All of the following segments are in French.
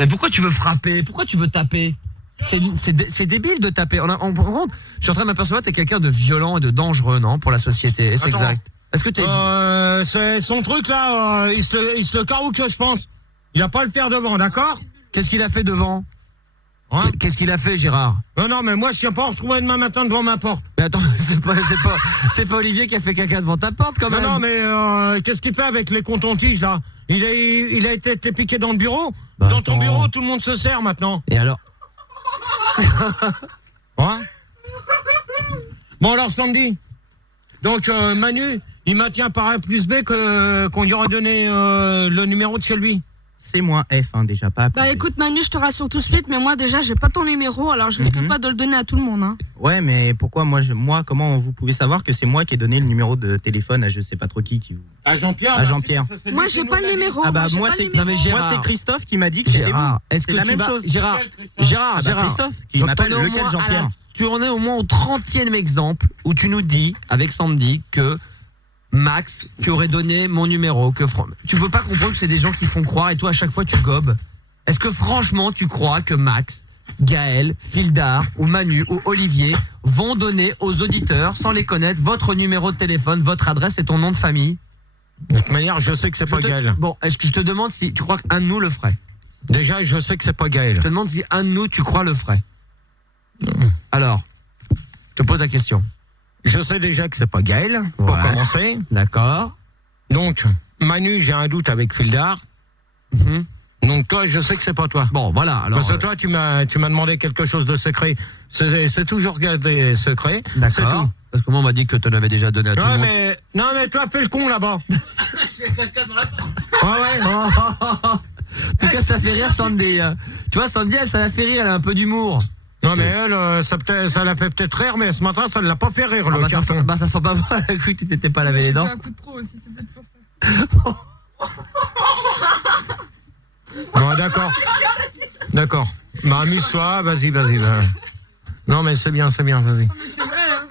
Mais pourquoi tu veux frapper? Pourquoi tu veux taper? C'est débile de taper. On je suis en train de m'apercevoir que t'es quelqu'un de violent et de dangereux, non, pour la société. Est-ce exact? Est-ce que t'es c'est son truc là, il se le caroue que je pense. Il a pas à le faire devant, d'accord? Qu'est-ce qu'il a fait devant? Hein? Qu'est-ce qu'il a fait, Gérard? Non, mais moi je tiens pas à en retrouver demain matin devant ma porte. Mais attends, c'est pas Olivier qui a fait caca devant ta porte quand même. Non, mais qu'est-ce qu'il fait avec les cotons-tiges là? Il a été piqué dans le bureau. Dans ton bureau, tout le monde se sert maintenant. Et alors? Ouais. Bon alors Sandy. Donc Manu, il maintient par A plus B qu'on lui aura donné le numéro de chez lui. C'est moi F, déjà pas. Bah écoute Manu, je te rassure tout de suite, mais moi déjà j'ai pas ton numéro, alors je risque pas de le donner à tout le monde. Hein. Ouais, mais pourquoi moi, comment vous pouvez savoir que c'est moi qui ai donné le numéro de téléphone à je sais pas trop qui À Jean-Pierre. À Jean-Pierre. Moi j'ai pas le numéro. Ah bah moi c'est Christophe qui m'a dit que c'était vous. C'est la même chose. Gérard, Christophe qui m'appelle lequel Jean-Pierre. Tu en es au moins au 30e exemple où tu nous dis avec Sandy que Max, tu aurais donné mon numéro, tu peux pas comprendre que c'est des gens qui font croire et toi à chaque fois tu gobes. Est-ce que franchement tu crois que Max, Gaël, Fildar ou Manu ou Olivier vont donner aux auditeurs, sans les connaître, votre numéro de téléphone, votre adresse et ton nom de famille? De toute manière, je sais que c'est pas Gaël. Bon, est-ce que je te demande si tu crois qu'un de nous le ferait? Déjà, je sais que c'est pas Gaël. Je te demande si un de nous, tu crois, le ferait. Alors, je te pose la question. Je sais déjà que c'est pas Gaël, pour commencer. D'accord. Donc, Manu, j'ai un doute avec Fildar. Donc toi, je sais que c'est pas toi. Bon, voilà. Alors, parce que toi, tu m'as demandé quelque chose de secret. C'est toujours gardé secret. D'accord. C'est tout. Parce que moi, on m'a dit que tu en avais déjà donné à tout le monde. Non, mais toi, fais le con là-bas. J'ai quelqu'un dans la porte. En tout cas, ça fait rire Sandy. Tu vois, Sandy, ça la fait rire, elle a un peu d'humour. Non, mais elle, ça l'a fait peut-être rire, mais ce matin, ça ne l'a pas fait rire, le carton. Ça sent pas bon, elle a cru que tu t'étais pas lavé les dents. J'ai un coup de trop aussi, c'est peut-être pour ça. Bon, d'accord. Bah, amuse-toi, vas-y. Non, mais c'est bien, vas-y. Non, mais c'est vrai, hein.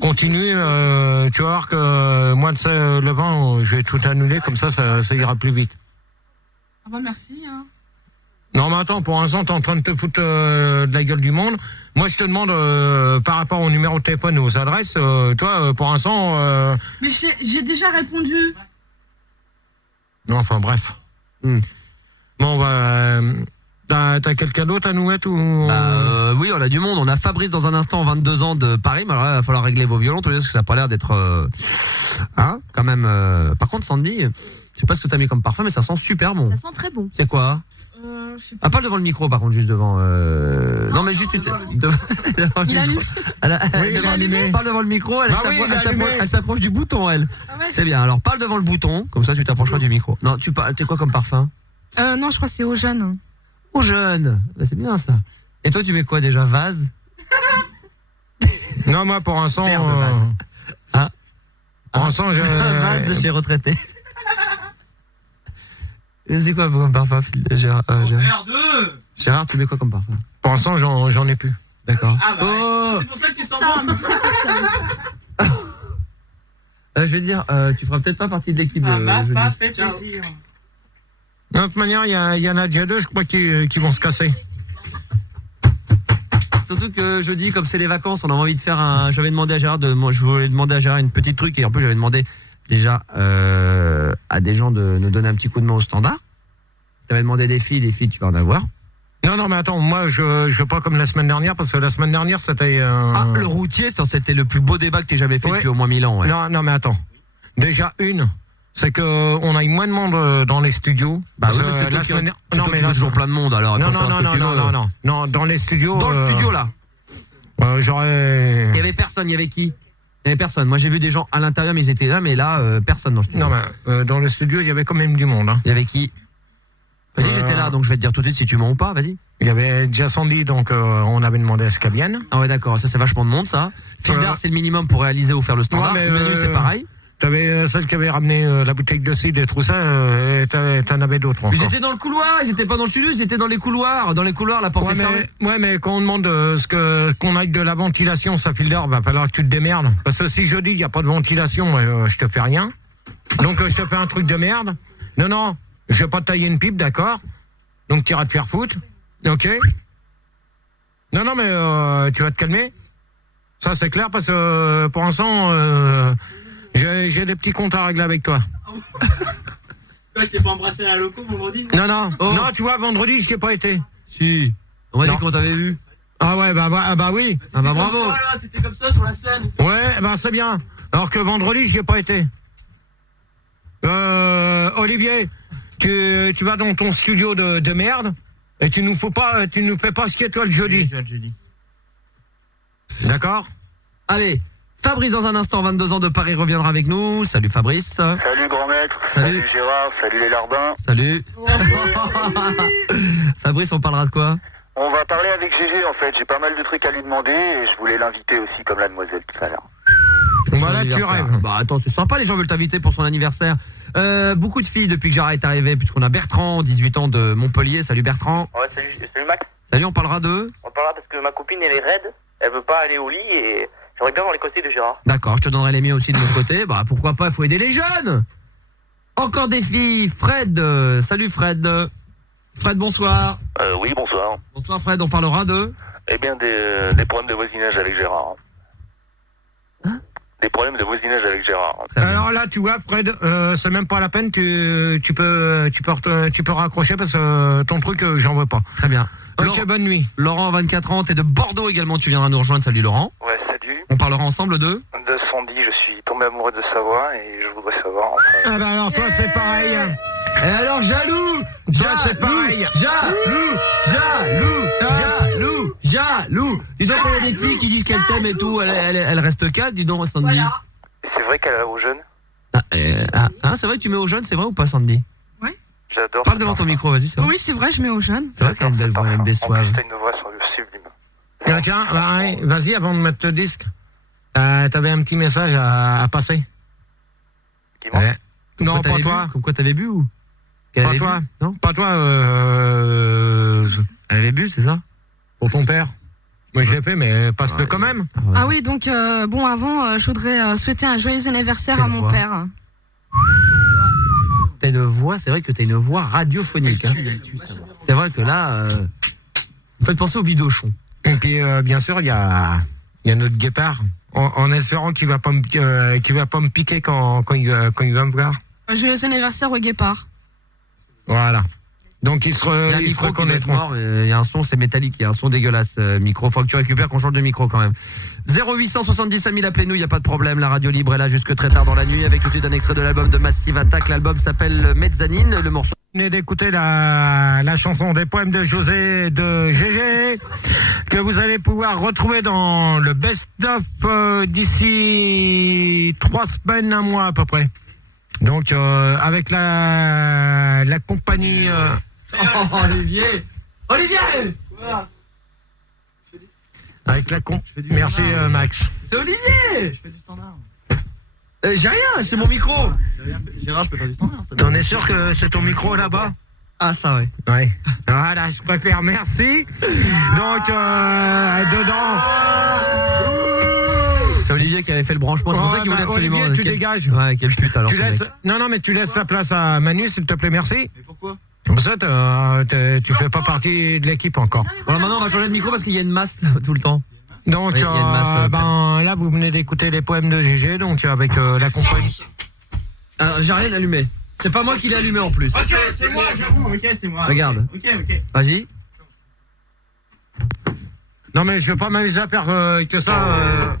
Continue, tu vas voir que moi, tu sais, le vent, je vais tout annuler, comme ça ira plus vite. Ah bah merci, hein. Non, mais attends, pour l'instant, t'es en train de te foutre de la gueule du monde. Moi, je te demande, par rapport au numéro de téléphone et aux adresses, toi, pour l'instant... Mais j'ai déjà répondu. Non, enfin, bref. Bon, bah... T'as quelqu'un d'autre à nous mettre ou... Oui, on a du monde. On a Fabrice dans un instant, 22 ans de Paris. Mais alors là, il va falloir régler vos violons, parce que ça n'a pas l'air d'être... quand même... Par contre, Sandy, je sais pas ce que t'as mis comme parfum, mais ça sent super bon. Ça sent très bon. C'est quoi? Je sais pas. Parle devant le micro, par contre, juste devant... Non, mais juste... devant il a allumé. Parle devant le micro, elle s'approche du bouton, elle. Ah ouais, c'est bien. Alors, parle devant le bouton, comme ça, tu t'approcheras du micro. Non, t'es quoi comme parfum? Non, je crois que c'est au jeune. Au jeune, c'est bien ça. Et toi, tu mets quoi déjà? Vase? Non, moi, pour l'instant... Pour l'instant, je... Vase de chez retraité. C'est quoi comme parfum, Gérard? Gérard, tu mets quoi comme parfum? Pour l'instant, j'en ai plus. D'accord. Ah bah, c'est pour ça que tu sens bon. Je vais dire, tu feras peut-être pas partie de l'équipe. Pas fait plaisir. De toute manière, il y en a déjà deux, je crois, qui vont se casser. Surtout que jeudi, comme c'est les vacances, on a envie de faire un... je voulais demander à Gérard une petite truc, et en plus j'avais demandé déjà à des gens de nous donner un petit coup de main au standard. T'avais demandé des filles, tu vas en avoir. Non, mais attends, moi je veux pas comme la semaine dernière, parce que la semaine dernière c'était... le routier, c'était le plus beau débat que t'aies jamais fait depuis au moins 1000 ans. Ouais. Non, mais attends. Déjà, c'est que on a eu moins de monde dans les studios. Bah oui, mais la semaine... Non, mais là, toujours plein de monde, alors. Non, dans les studios... Dans le studio, là. J'aurais... Il y avait personne, il y avait qui? Il y avait personne. Moi, j'ai vu des gens à l'intérieur, mais ils étaient là, mais là, personne dans le studio. Non, mais dans le studio, il y avait quand même du monde. Hein. Il y avait qui? Vas-y, j'étais là, donc je vais te dire tout de suite si tu mens ou pas, vas-y. Il y avait déjà Sandy, donc on avait demandé à ce qu'elle vienne. Ah ouais, d'accord, ça c'est vachement de monde, ça. Fildar, c'est le minimum pour réaliser ou faire le standard. Ouais, Manu, c'est pareil. T'avais celle qui avait ramené la bouteille de cidre et tout ça, et t'en avais d'autres encore. Ils étaient dans le couloir, ils étaient pas dans le studio, ils étaient dans les couloirs. Dans les couloirs, la porte est fermée. Ouais, mais quand on demande qu'on aille de la ventilation, ça Fildar, va falloir que tu te démerdes. Parce que si je dis il n'y a pas de ventilation, je te fais rien. Donc je te fais un truc de merde. Non, je vais pas te tailler une pipe, d'accord. Donc tu iras te faire foutre. Ok. Non, mais tu vas te calmer. Ça, c'est clair, parce que pour l'instant, j'ai des petits comptes à régler avec toi. Quoi, je t'ai pas embrassé à la loco vendredi? Non, tu vois, vendredi, je t'ai pas été. Si. On m'a dit Non. qu'on t'avait vu. Ah ouais, bah oui. Ah bah bravo. Comme ça, là, t'étais comme ça sur la scène. Ouais, bah c'est bien. Alors que vendredi, j'y ai pas été. Olivier, tu vas dans ton studio de merde et tu nous fais pas chier toi le jeudi. D'accord? Allez, Fabrice dans un instant, 22 ans de Paris, reviendra avec nous. Salut Fabrice. Salut grand maître, Salut. Gérard, salut les larbins. Salut. Fabrice, on parlera de quoi? On va parler avec GG en fait, j'ai pas mal de trucs à lui demander et je voulais l'inviter aussi comme la demoiselle tout à l'heure. Son Voilà, tu anniversaire. rêves. Bah attends, c'est sympa, les gens veulent t'inviter pour son anniversaire. Beaucoup de filles depuis que Gérard est arrivé, puisqu'on a Bertrand, 18 ans de Montpellier. Salut Bertrand. Ouais, salut Max. Salut, on parlera de... On parlera parce que ma copine elle est raide, elle veut pas aller au lit et j'aimerais bien voir les conseils de Gérard. D'accord, je te donnerai les miens aussi de mon côté. Bah pourquoi pas, il faut aider les jeunes. Encore des filles. Fred, salut Fred. Fred, bonsoir. Oui, bonsoir. Bonsoir Fred, on parlera de... Eh bien des problèmes de voisinage avec Gérard. Hein? Des problèmes de voisinage avec Gérard. Très bien. Alors là, tu vois, Fred, c'est même pas la peine, tu peux raccrocher parce que ton truc, j'en veux pas. Très bien. Ok, bonne nuit. Laurent, 24 ans, t'es de Bordeaux également, tu viendras nous rejoindre. Salut Laurent. Ouais, salut. On parlera ensemble de... De Sandy, je suis tombé amoureux de sa voix et je voudrais savoir enfin... Ah bah alors toi, c'est pareil. Et alors jaloux. Toi, c'est pareil. Jaloux. Dis donc, il y a des filles qui disent qu'elles t'aiment et tout, elles restent calmes, dis donc, Sandy. Voilà. C'est vrai qu'elle a aux jeunes. C'est vrai que tu mets aux jeunes, c'est vrai ou pas, Sandy? J'adore. Parle devant ton micro, vas-y, c'est vrai. Oui, c'est vrai, je mets aux jeunes. C'est vrai qu'elle a une belle voix, une belle En soif. plus, t'as une voix sublime. Tiens, vas-y, avant de mettre le disque, t'avais un petit message à passer. Dis-moi. Ouais. Non, Comme quoi pas t'avais toi. bu Comme quoi t'avais bu ou qu'elle Pas avait toi. bu Non. Pas toi, Elle avait bu, c'est ça? pour ton père. Moi, je l'ai fait, mais passe-le quand même. Ah oui, donc bon, avant, je voudrais souhaiter un joyeux anniversaire Quelle à mon voix. père. T'as une voix, c'est vrai que t'as une voix radiophonique. Hein. C'est vrai que là, vous faites penser au bidochon. Et puis, bien sûr, il y a notre guépard. En espérant qu'il va pas me piquer quand il va me voir. Joyeux anniversaire au guépard. Voilà. Donc ils Il y a un se micro qui doit être reconnaîtront. mort, il y a un son, c'est métallique, il y a un son dégueulasse, micro. Faut que tu récupères, qu'on change de micro quand même. 0870 5000, appelez-nous, il n'y a pas de problème. La radio libre est là jusque très tard dans la nuit, avec tout de suite un extrait de l'album de Massive Attack. L'album s'appelle Mezzanine, le morceau. Venez d'écouter la chanson des poèmes de José de GG que vous allez pouvoir retrouver dans le best-of d'ici 3 semaines, un mois à peu près. Donc avec la compagnie. Olivier Avec la Merci Max. C'est Olivier. Je fais du standard. J'ai rien, c'est mon micro. Gérard, je peux faire du standard. Ça On est sûr que c'est ton micro là-bas? Ah, ça, ouais. Ouais. Voilà, je préfère. Merci. Donc dedans. C'est Olivier qui avait fait le branchement, c'est pour ça qu'il voulait absolument... Olivier, tu Quel- dégages. Ouais, quel pute alors. Tu ce laisses. mec. Non, mais tu laisses la place à Manu, s'il te plaît, merci. Mais pourquoi? Comme ça, tu fais pas partie de l'équipe encore. Bon, maintenant, on va changer de micro parce qu'il y a une masse tout le temps. Donc, Oui, il y a une masse, là, vous venez d'écouter les poèmes de GG, donc avec la compagnie. Alors, j'ai rien allumé. C'est pas moi qui l'ai allumé en plus. Ok, c'est moi, j'avoue. Ok, c'est moi. Regarde. Ok. Vas-y. Non, mais je vais pas m'amuser à faire que ça.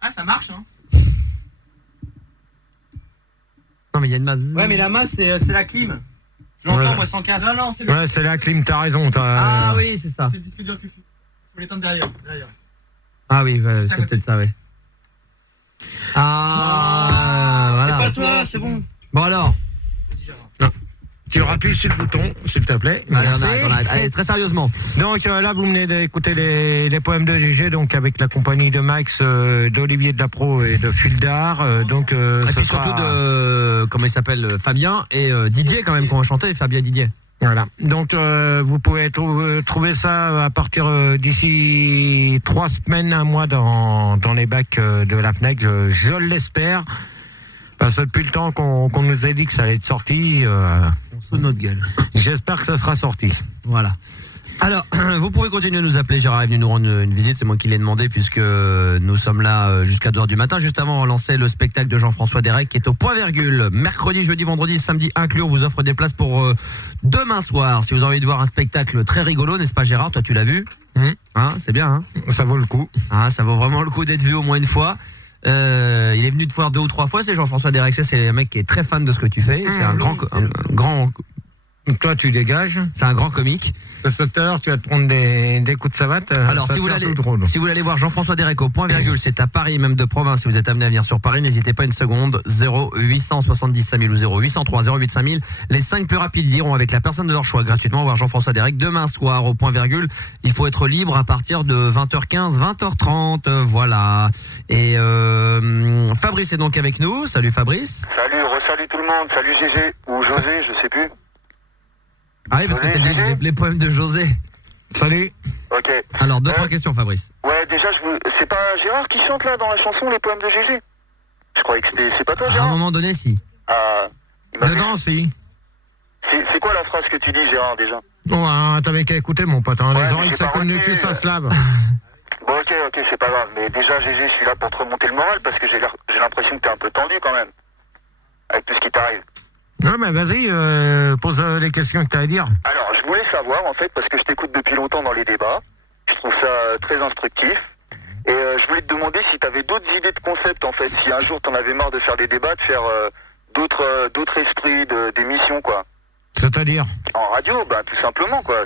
Ah, ça marche, hein. Non, mais il y a une masse. Ouais, mais la masse, c'est la clim. Je l'entends, Ouais. moi, sans casse. Non, c'est Ouais, c'est la clim, t'as raison. Ah oui, c'est ça. C'est le disque dur qui faut l'éteindre derrière. Ah oui, c'est peut-être ça, oui. Ah, C'est voilà. pas toi, c'est bon. Bon alors, Vas-y, Gérard. Tu rappuies sur le bouton, s'il te plaît. allez, Merci. allez, très sérieusement. Donc là, vous venez d'écouter les poèmes de GG, donc avec la compagnie de Max, d'Olivier Dapro et de Fuldar. Donc, Et ce puis sera... surtout de, comment il s'appelle, Fabien et Didier quand même, qu'on va chanter, Fabien et Didier. Voilà. Donc, vous pouvez trouver ça à partir d'ici 3 semaines, un mois dans les bacs de la FNAC, je l'espère. Parce que depuis le temps qu'on nous a dit que ça allait être sorti, On se fout de notre gueule. j'espère que ça sera sorti. Voilà. Alors, vous pouvez continuer à nous appeler. Gérard est venu nous rendre une visite. C'est moi qui l'ai demandé puisque nous sommes là jusqu'à 2h du matin. Juste avant, on lançait le spectacle de Jean-François Derek qui est au point virgule. Mercredi, jeudi, vendredi, samedi inclus. On vous offre des places pour demain soir. Si vous avez envie de voir un spectacle très rigolo, n'est-ce pas Gérard? Toi, tu l'as vu? Hein, c'est bien, hein? Ça vaut le coup. Ah, ça vaut vraiment le coup d'être vu au moins une fois. Il est venu te voir 2 ou 3 fois. C'est Jean-François Derek. C'est un mec qui est très fan de ce que tu fais. C'est un grand. Toi, tu dégages. C'est un grand comique. À cette heure, tu vas te prendre des coups de savate. Alors, ça si vous, te fait allez, tout drôle. si vous voulez aller voir Jean-François Derek au point virgule, c'est à Paris, même de province. Si vous êtes amené à venir sur Paris, n'hésitez pas une seconde. 0870 5000 ou 0803 08 5000. Les 5 plus rapides iront avec la personne de leur choix gratuitement voir Jean-François Derek demain soir au point virgule. Il faut être libre à partir de 20h15, 20h30. Voilà. Et Fabrice est donc avec nous. Salut Fabrice. Salut, re-salut tout le monde. Salut GG. Ou José, je sais plus. Ah oui, parce que t'as dit les poèmes de José. Salut. Ok. Alors, 2-3 questions, Fabrice. Ouais, déjà, c'est pas Gérard qui chante là dans la chanson les poèmes de GG? Je croyais que c'est pas toi, À un Gérard? moment donné, si. Ah, il m'a Dedans, si. C'est quoi la phrase que tu dis, Gérard, déjà? Bon, hein, t'avais qu'à écouter, mon pote. Hein. Ouais, Les mais oreilles, j'ai ça pas comme le retenu, cul, ça se lave. Bon, ok, c'est pas grave. Mais déjà, GG, je suis là pour te remonter le moral parce que j'ai l'impression que t'es un peu tendu quand même. Avec tout ce qui t'arrive. Non, mais vas-y, pose les questions que t'as à dire. Alors, je voulais savoir, en fait, parce que je t'écoute depuis longtemps dans les débats. Je trouve ça très instructif. Et je voulais te demander si t'avais d'autres idées de concept, en fait. Si un jour t'en avais marre de faire des débats, de faire d'autres esprits d'émissions, quoi. C'est-à-dire? En radio, bah, tout simplement, quoi.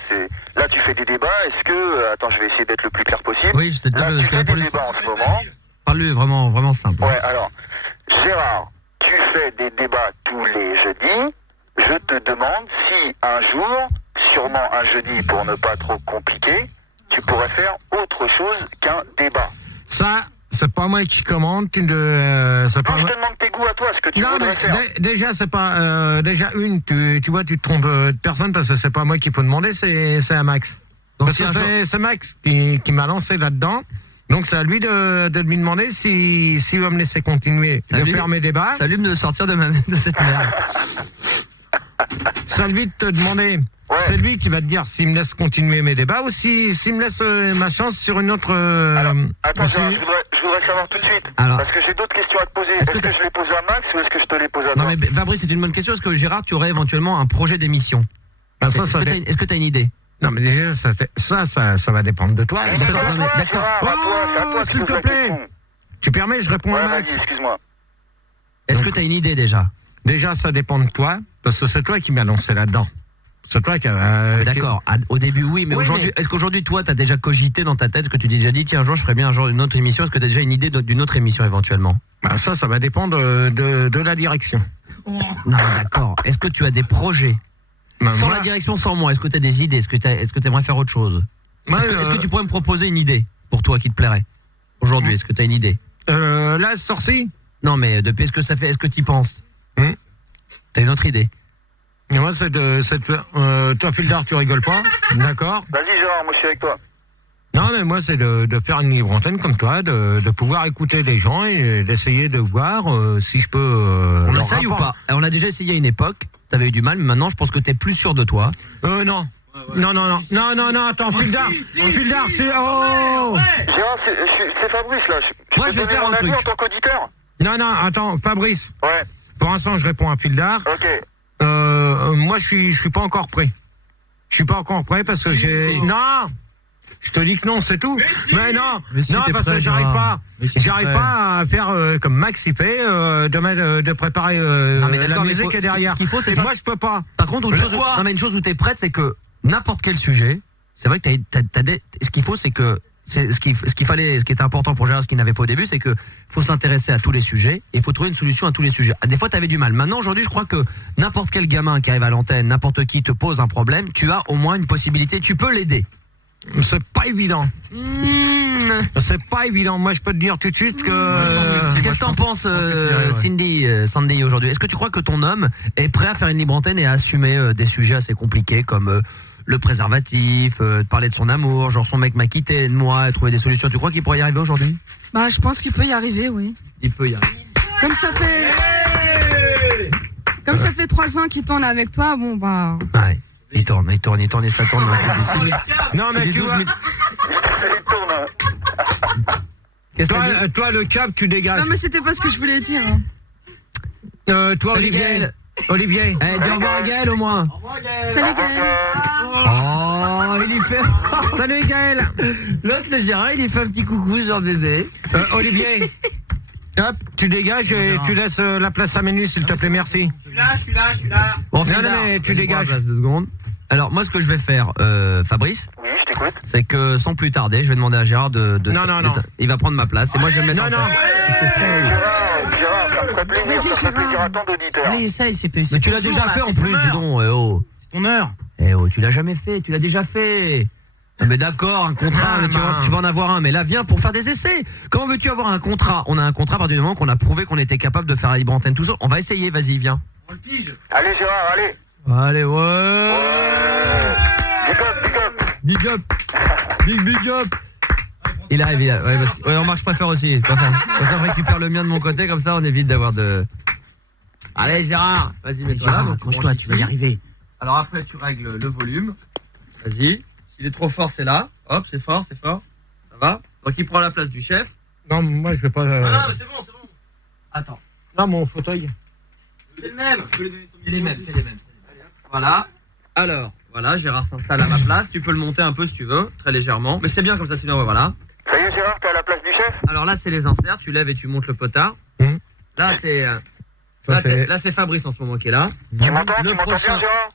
Là, tu fais des débats. Est-ce que... Attends, je vais essayer d'être le plus clair possible. Oui, je te Là, tu fais des débats en ce moment. Parle-lui vraiment, vraiment simple. Ouais, alors, Gérard, tu fais des débats tous les jeudis. Je te demande si un jour, sûrement un jeudi pour ne pas trop compliquer, tu pourrais faire autre chose qu'un débat. Ça, c'est pas moi qui commande. C'est pas Non, je moi. te demande tes goûts à toi, ce que tu Non, voudrais mais faire. déjà, c'est pas. Déjà, tu vois, tu te trompes de personne parce que c'est pas moi qui peux demander, c'est à Max. Donc, Parce si que un jour- c'est Max qui m'a lancé là-dedans. Donc, c'est à lui de lui demander s'il va me laisser continuer C'est à de lui- faire mes débats. Salut de me sortir de cette merde. C'est à lui de te demander. Ouais. C'est lui qui va te dire s'il me laisse continuer mes débats ou s'il me laisse ma chance sur une autre. Attends, si- Gérard, je voudrais savoir tout de suite. Alors. Parce que j'ai d'autres questions à te poser. Est-ce Est-ce que que je les pose à Max ou est-ce que je te les pose à Non toi? mais Fabrice, c'est une bonne question. Est-ce que Gérard, tu aurais éventuellement un projet d'émission? Ben, Est-ce que t'as une idée? Non, mais déjà, ça va dépendre de toi. Mais D'accord, c'est à non, mais toi, d'accord. Gérard, à toi, c'est à toi que je s'il pose te la plaît. question. Tu permets, je réponds Ouais, à vas-y, Max. excuse-moi. Est-ce que t'as une idée déjà? Déjà, ça dépend de toi, parce que c'est toi qui m'as lancé là-dedans. C'est toi qui. D'accord. Au début, oui, mais Oui, aujourd'hui, mais- est-ce qu'aujourd'hui, toi, t'as déjà cogité dans ta tête, ce que tu t'es déjà dit, tiens, un jour, je ferais bien un jour une autre émission? Est-ce que t'as déjà une idée d'une autre émission éventuellement? Ben, ça va dépendre de la direction. Non, mais d'accord. Est-ce que tu as des projets? Ben, Sans moi- la direction, sans moi, est-ce que tu as des idées? Est-ce que tu aimerais faire autre chose? moi, Est-ce que tu pourrais me proposer une idée pour toi qui te plairait? Aujourd'hui, est-ce que tu as une idée? là, sorci. Non, mais depuis, est-ce que ça fait, est-ce que tu y penses? Hmm. T'as une autre idée? Et moi, toi, Fildar, tu rigoles pas, d'accord? Vas-y, Gérard, moi je suis avec toi. Non, mais moi, c'est de faire une libre antenne comme toi, de pouvoir écouter les gens et d'essayer de voir si je peux. On leur essaye ou rapport- pas? On a déjà essayé à une époque, t'avais eu du mal, mais maintenant, je pense que t'es plus sûr de toi. Non. Non, attends, Fildar, c'est. Oh! Gérard, c'est Fabrice là. Moi, je vais peux donner faire mon un avis truc. en tant qu'auditeur. Non, attends, Fabrice. Ouais, Pour l'instant, je réponds à Fildar. ok. Moi, je suis pas encore prêt. Je suis pas encore prêt parce que j'ai. Non! Je te dis que non, c'est tout. Mais non, Mais si, non, t'es parce prêt, que j'arrive Gérard. pas. Mais si, t'es J'arrive prêt. pas à faire comme Max il fait, de préparer Non, mais la d'accord, mais musique faut- qui est derrière. ce qu'il faut, c'est Et ça. moi, je peux pas. Par contre, une chose, non, mais une chose où t'es prête, c'est que n'importe quel sujet, c'est vrai que ce qu'il faut, c'est que ce qui était important pour Gérard, ce qu'il n'avait pas au début, c'est que faut s'intéresser à tous les sujets et il faut trouver une solution à tous les sujets. Des fois, t'avais du mal. Maintenant, aujourd'hui, je crois que n'importe quel gamin qui arrive à l'antenne, n'importe qui te pose un problème, tu as au moins une possibilité, tu peux l'aider. C'est pas évident. C'est pas évident. Moi, je peux te dire tout de suite que. Qu'est-ce que t'en penses, Cindy, Sandy, aujourd'hui? Est-ce que tu crois que ton homme est prêt à faire une libre antenne et à assumer des sujets assez compliqués comme le préservatif, de parler de son amour, genre son mec m'a quitté de moi, et trouver des solutions? Tu crois qu'il pourrait y arriver aujourd'hui? Bah, je pense qu'il peut y arriver, oui. Il peut y arriver. Comme ça fait Comme ça fait 3 ans qu'il tourne avec toi, bon bah. Ouais. Il tourne et ça tourne. Non, mais tu vois, Qu'est-ce que t'as dit toi, le câble, tu dégages. Non mais c'était pas ce que je voulais dire. Toi, Salut, Olivier. Gaël. Olivier. Eh, dis au revoir à Gaël au moins. Salut Gaël. Oh, il y fait. Salut, Gaël. L'autre, le Gérard, il lui fait un petit coucou, genre bébé. Olivier. Hop, tu dégages et tu laisses la place à Ménus, s'il te plaît, merci. Je suis là. Bon, Non, mais tu dégages. Place 2 secondes. Alors, moi, ce que je vais faire, Fabrice, Oui, je t'écoute. c'est que sans plus tarder, je vais demander à Gérard de. Non. Il va prendre ma place et moi, je vais me mettre en Non. face. Gérard, ça me ferait plaisir, ça ferait plaisir à tant d'auditeurs. Allez, essaye, Mais tu l'as déjà fait en plus, dis donc. Eh oh. C'est ton heure. Eh oh, tu l'as jamais fait, tu l'as déjà fait. Ah, mais d'accord, un contrat, mais tu vas en avoir un. Mais là, viens pour faire des essais. Comment veux-tu avoir un contrat? On a un contrat à partir du moment qu'on a prouvé qu'on était capable de faire la libre antenne tout ça. On va essayer, vas-y, viens. On le pige. Allez, Gérard, allez. Allez, ouais. Big up. Big up. Il arrive, ouais, parce que, remarque, je préfère aussi. Comme ça, je récupère le mien de mon côté, comme ça, on évite d'avoir de. Allez, Gérard, vas-y, mets-toi là. Gérard, accroche-toi, tu vas y arriver. Alors après, tu règles le volume. Vas-y. S'il est trop fort, c'est là. Hop, c'est fort. Ça va. Donc, il prend la place du chef. Non, moi, je vais pas. Non, mais c'est bon. Attends. Non, mon fauteuil. C'est le même. C'est les mêmes. Voilà. Alors, voilà, Gérard s'installe à ma place. Tu peux le monter un peu si tu veux, très légèrement. Mais c'est bien comme ça, sinon, voilà. Ça y est, Gérard, t'es à la place du chef? Alors là, c'est les inserts. Tu lèves et tu montes le potard. Là, c'est. Là, c'est Fabrice en ce moment qui est là. Tu m'entends? Le Tu m'entends prochain. bien, Gérard?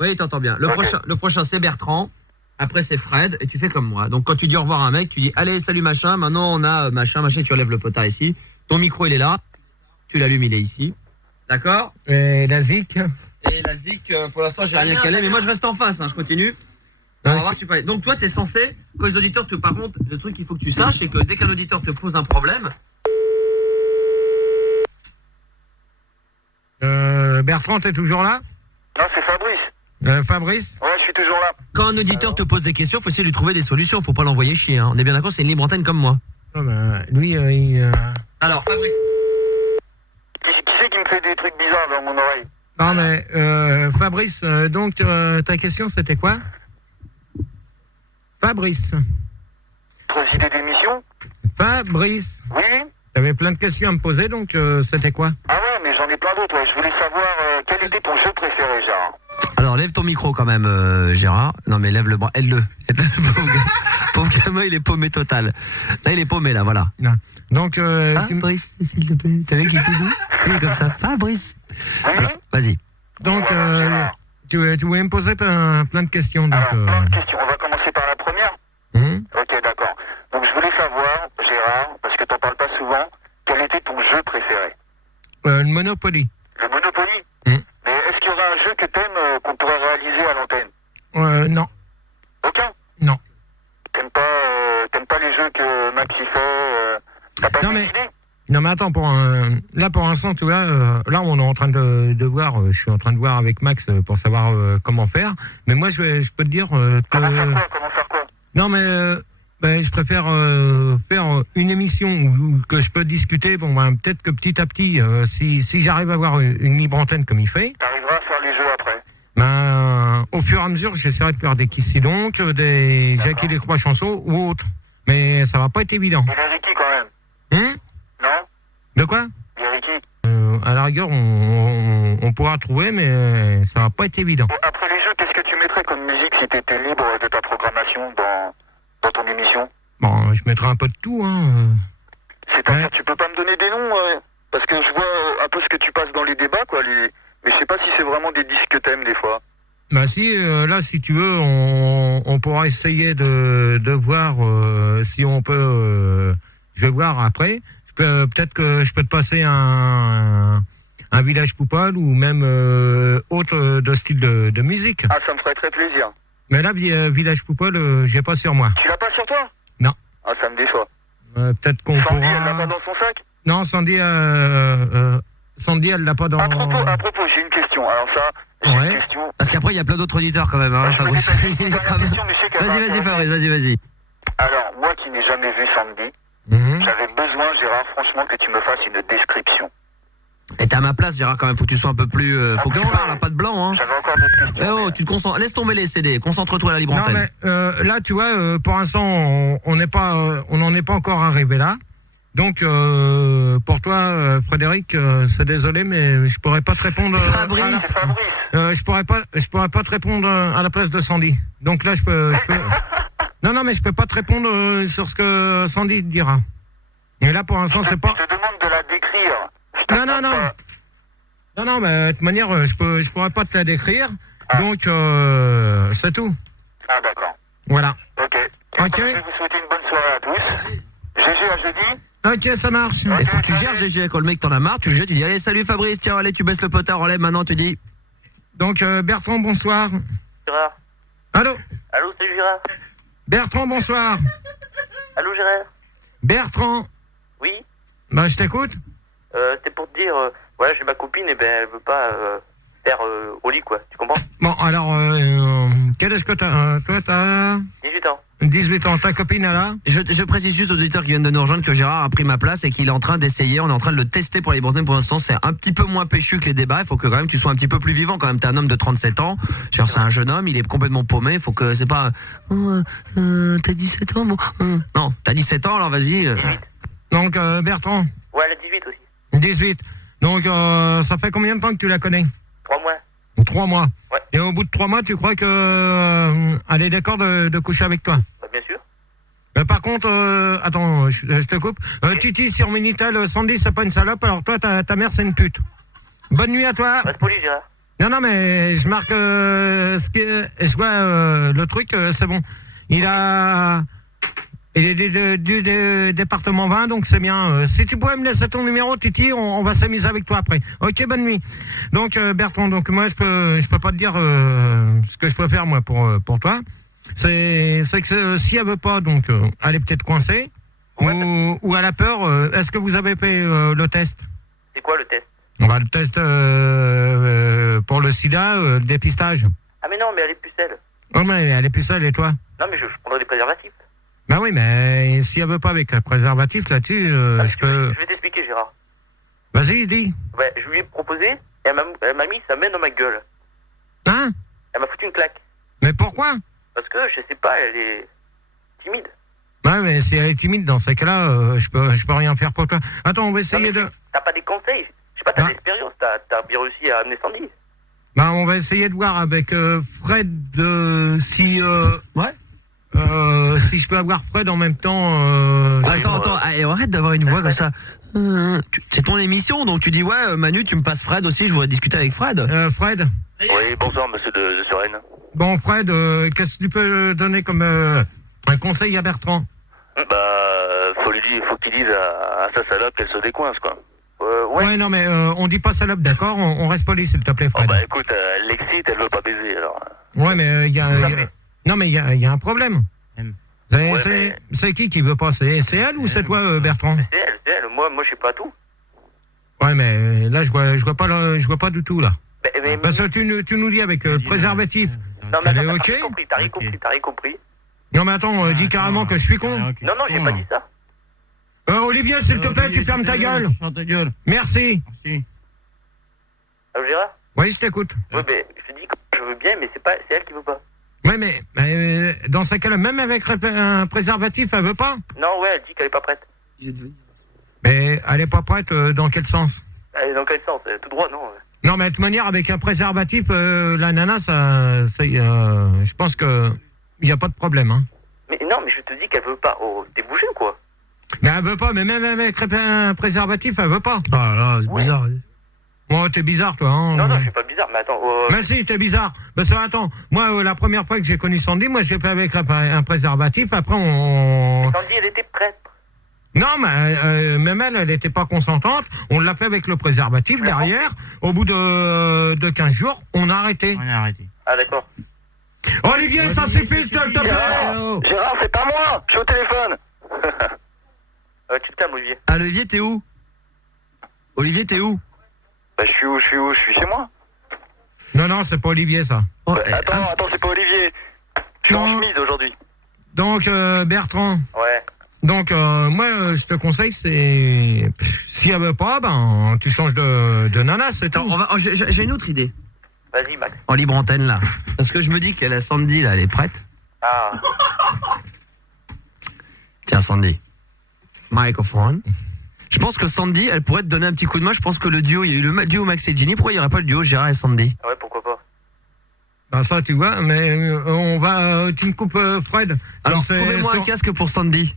Oui, il t'entend bien. Le Ok. prochain, c'est Bertrand. Après, c'est Fred. Et tu fais comme moi. Donc, quand tu dis au revoir à un mec, tu dis allez, salut machin. Maintenant, on a machin. Tu relèves le potard ici. Ton micro, il est là. Tu l'allumes, il est ici. D'accord? Et la zik. Et la zik, pour l'instant, j'ai rien calé. Mais moi, je reste en face. Je continue. On va voir si tu peux aller. Donc, toi, tu es censé, quand les auditeurs te. Par contre, le truc qu'il faut que tu saches, c'est que dès qu'un auditeur te pose un problème. Bertrand, t'es toujours là? Non, c'est Fabrice. Fabrice? Ouais, je suis toujours là. Quand un auditeur te pose des questions, il faut essayer de lui trouver des solutions. Faut pas l'envoyer chier. On est bien d'accord, c'est une libre antenne comme moi. Oh, bah, lui, il. Alors, Fabrice. Qui c'est qui me fait des trucs bizarres dans mon oreille? Non, mais Fabrice, donc ta question c'était quoi? Fabrice. D'autres idées d'émission? Fabrice. Oui. T'avais plein de questions à me poser, donc c'était quoi? Ah ouais, mais j'en ai plein d'autres. Ouais. Je voulais savoir quel était ton jeu préféré, Gérard. Alors, lève ton micro quand même, Gérard. Non, mais lève le bras. Aide-le. Pauvre gamin, il est paumé total. Là, il est paumé, là, voilà. Non. Donc, Fabrice, s'il te plaît. T'as vu qu'il est tout doux? Il est comme ça. Fabrice. Alors, vas-y. donc tu voulais me poser plein de questions. Donc, Alors, plein de questions. On va commencer par la première. Ok, d'accord. Donc, je voulais savoir, Gérard, parce que t'en parles pas souvent, quel était ton jeu préféré? le Monopoly. Le Monopoly? Mais est-ce qu'il y aura un jeu que t'aimes qu'on pourrait réaliser à l'antenne? Non. Aucun? Non. T'aimes pas les jeux que Max y fait? T'as pas Non, des mais- idées? Non, mais attends, là pour l'instant, tu vois, là on est en train de voir, je suis en train de voir avec Max pour savoir comment faire. Mais moi, je peux te dire que... Comment faire quoi? Non, mais je préfère faire une émission où que je peux discuter. Bon, peut-être que petit à petit, si j'arrive à avoir une libre antenne comme il fait, T'arriveras à faire les jeux après. au fur et à mesure, j'essaierai de faire des Kissy donc, des Jackie les Croix chansons ou autres. Mais ça va pas être évident. Et les Ricky quand même. Non? De quoi? Les Ricky. À la rigueur, on pourra trouver, mais ça va pas être évident. Bon, après les jeux, qu'est-ce que tu mettrais comme musique si t'étais libre de ta programmation dans ton émission? Bon, je mettrai un peu de tout, hein. C'est-à-dire, Ouais. tu peux pas me donner des noms parce que je vois un peu ce que tu passes dans les débats, quoi. Mais je sais pas si c'est vraiment des disques que t'aimes des fois. Bah si, là, si tu veux, on pourra essayer de voir si on peut... je vais voir après. Peut-être que je peux te passer un village poupal ou même autre de style de musique. Ah, ça me ferait très plaisir. Mais là, village poupal, j'ai pas sur moi. Tu l'as pas sur toi? Non. Ah, ça me déçoit. Peut-être qu'on Sandy, elle l'a pas pourra... dans son sac? Non, Sandy, elle l'a pas dans... À propos, j'ai une question. Alors ça, j'ai Ouais. une question. Parce qu'après, il y a plein d'autres auditeurs quand même. Hein, Je voulais Fabrice. passer une dernière question, mais je sais qu'elle va Vas-y, répondre. Fabrice, vas-y. Alors, moi qui n'ai jamais vu Sandy, Mhm. j'avais besoin, Gérard, franchement, que tu me fasses une description. Et t'es à ma place, Gérard, quand même. Faut que tu sois un peu plus. Faut que tu parles, hein, pas de blanc, hein. J'avais encore d'autres questions. Eh oh, tu te concentres. Laisse tomber les CD. Concentre-toi à la libre Non, antenne. mais là, tu vois, pour l'instant, on n'en est pas encore arrivé là. Donc, pour toi, Frédéric, c'est désolé, mais je pourrais pas te répondre. Fabrice. C'est Fabrice. Je pourrais pas te répondre à la place de Sandy. Donc là, je peux. Non, mais je peux pas te répondre sur ce que Sandy te dira. Et là, pour l'instant, c'est pas. Je te demande de la décrire. Non, mais de toute manière, je pourrais pas te la décrire. Donc, c'est tout. Ah, d'accord. Voilà. Ok. Ok. Je vais vous souhaiter une bonne soirée à tous. GG à jeudi. Ok, ça marche. Il faut que tu gères GG, quand le mec t'en a marre, tu le jettes, tu dis allez salut Fabrice, tiens allez tu baisses le potard, relève maintenant tu dis. Donc, Bertrand, bonsoir. Gérard. Allô Allô, salut Gérard. Bertrand, bonsoir. Allô Gérard. Bertrand, Oui. bah je t'écoute. C'est pour te dire, voilà, j'ai ma copine et ben elle veut pas faire au lit quoi. Tu comprends? Bon, alors, quel âge que t'as toi, t'as 18 ans. 18 ans. Ta copine, elle a Je précise juste aux auditeurs qui viennent de nous rejoindre que Gérard a pris ma place et qu'il est en train d'essayer, on est en train de le tester pour les Bretons. Pour l'instant, c'est un petit peu moins péchu que les débats. Il faut que quand même tu sois un petit peu plus vivant. Quand même, t'es un homme de 37 ans. Genre, c'est un jeune homme, il est complètement paumé. Il faut que c'est pas. T'as 17 ans, bon. Non, t'as 17 ans, alors vas-y. Donc, Bertrand, Ouais, elle a 18 aussi. 18. Donc, ça fait combien de temps que tu la connais 3 mois. 3 mois. Ouais. Et au bout de 3 mois, tu crois que elle est d'accord de coucher avec toi? Bah, bien sûr. Par contre, attends, je te coupe. Titi sur Minitel, Sandy, c'est pas une salope, alors toi, ta mère, c'est une pute. Bonne nuit à toi. Reste poli Gérard. Non, mais je marque je vois le truc, c'est bon. Il est du département 20, donc c'est bien. Si tu pouvais me laisser ton numéro, Titi, on va s'amuser avec toi après. Ok, bonne nuit. Donc, Bertrand, donc moi, je peux pas te dire ce que je peux faire, moi, pour toi. C'est que si elle veut pas, donc, elle est peut-être coincée. Ouais, ou elle a peur. Est-ce que vous avez fait le test? c'est quoi le test? Le test pour le sida, le dépistage. Ah mais non, mais elle est pucelle. Oh, mais elle est plus seule, et toi? Non mais je prendrai des préservatifs. Bah oui, mais si elle veut pas avec un préservatif là-dessus, je peux. Je vais t'expliquer Gérard. Vas-y, dis. Ouais, je lui ai proposé et elle m'a mis sa main dans ma gueule. Hein? Elle m'a foutu une claque. Mais pourquoi? Parce que, je sais pas, elle est timide. Ouais, mais si elle est timide dans ces cas-là, je peux rien faire pour toi. Attends, on va essayer de. T'as pas des conseils? Je sais pas, t'as Ah. de l'expérience, t'as bien réussi à amener Sandy. Bah, on va essayer de voir avec Fred si. Ouais. Si je peux avoir Fred en même temps. Attends, arrête d'avoir une voix comme ça. C'est ton émission, donc tu dis ouais, Manu, tu me passes Fred aussi, je voudrais discuter avec Fred. Fred. Oui, bonsoir monsieur de Suresnes. Bon, Fred, qu'est-ce que tu peux donner comme un conseil à Bertrand? Bah, faut qu'il dise à sa salope qu'elle se décoince, quoi. Ouais, non, mais on dit pas salope, d'accord? On reste poli, s'il te plaît, Oh Fred. bah écoute, elle l'excite, elle veut pas baiser, alors. Ouais, mais il y a. Non, mais il y a un problème. Ouais, C'est qui veut pas? C'est elle ou c'est toi, Bertrand? C'est elle, moi je sais pas tout. Ouais, mais là, je vois pas du tout, là. Mais Parce que tu nous dis avec préservatif. non, mais elle est attends, ok? t'as rien compris. Non, mais attends, dis carrément que je suis con. Non, j'ai pas dit ça. Olivier, s'il te plaît, tu fermes ta gueule. Merci. Allô Gérard? Oui, je t'écoute. Ouais, mais je te dis que je veux bien, mais c'est elle qui veut pas. Ouais, mais dans ce cas-là, même avec un préservatif, elle veut pas? Non, ouais, elle dit qu'elle est pas prête. Mais elle est pas prête, dans quel sens? Elle est dans quel sens? Tout droit, non? Non, mais de toute manière, avec un préservatif, la nana, je pense que il y a pas de problème, hein. Mais non, mais je te dis qu'elle veut pas. Oh, t'es bougé ou quoi? Mais elle veut pas, mais même avec un préservatif, elle veut pas. Ah là, c'est bizarre. Bon, t'es bizarre, toi, hein. Non, je suis pas bizarre, mais attends. Mais si, t'es bizarre. Parce que, attends, moi, la première fois que j'ai connu Sandy, moi, j'ai fait avec un préservatif, après, Sandy, elle était prête. Non, mais même elle était pas consentante. On l'a fait avec le préservatif derrière. Au bout de 15 jours, on a arrêté. On a arrêté. Ah, d'accord. Olivier, ça suffit, s'il te plaît. Gérard, c'est pas moi! Je suis au téléphone! Tu te calmes, Olivier. Ah, Olivier, t'es où? Olivier, t'es où? Bah, je suis où? Je suis chez moi. Non, c'est pas Olivier, ça. Oh, Attends, c'est pas Olivier. Je suis en chemise aujourd'hui. Donc, Bertrand, Ouais. Donc, moi, je te conseille, c'est... Si elle veut pas, ben, tu changes de nana, c'est tout. J'ai une autre idée. Vas-y, Max. En libre antenne, là. Parce que je me dis qu'il y a la Sandy, là, elle est prête. Ah. Tiens, Sandy. Microphone. Je pense que Sandy, elle pourrait te donner un petit coup de main. Je pense que le duo, il y a eu le duo Max et Ginny. Pourquoi il n'y aurait pas le duo Gérard et Sandy? Ouais, pourquoi pas. Ben, ça, tu vois, mais tu me coupes Fred. Alors, Donc, trouvez-moi un casque pour Sandy.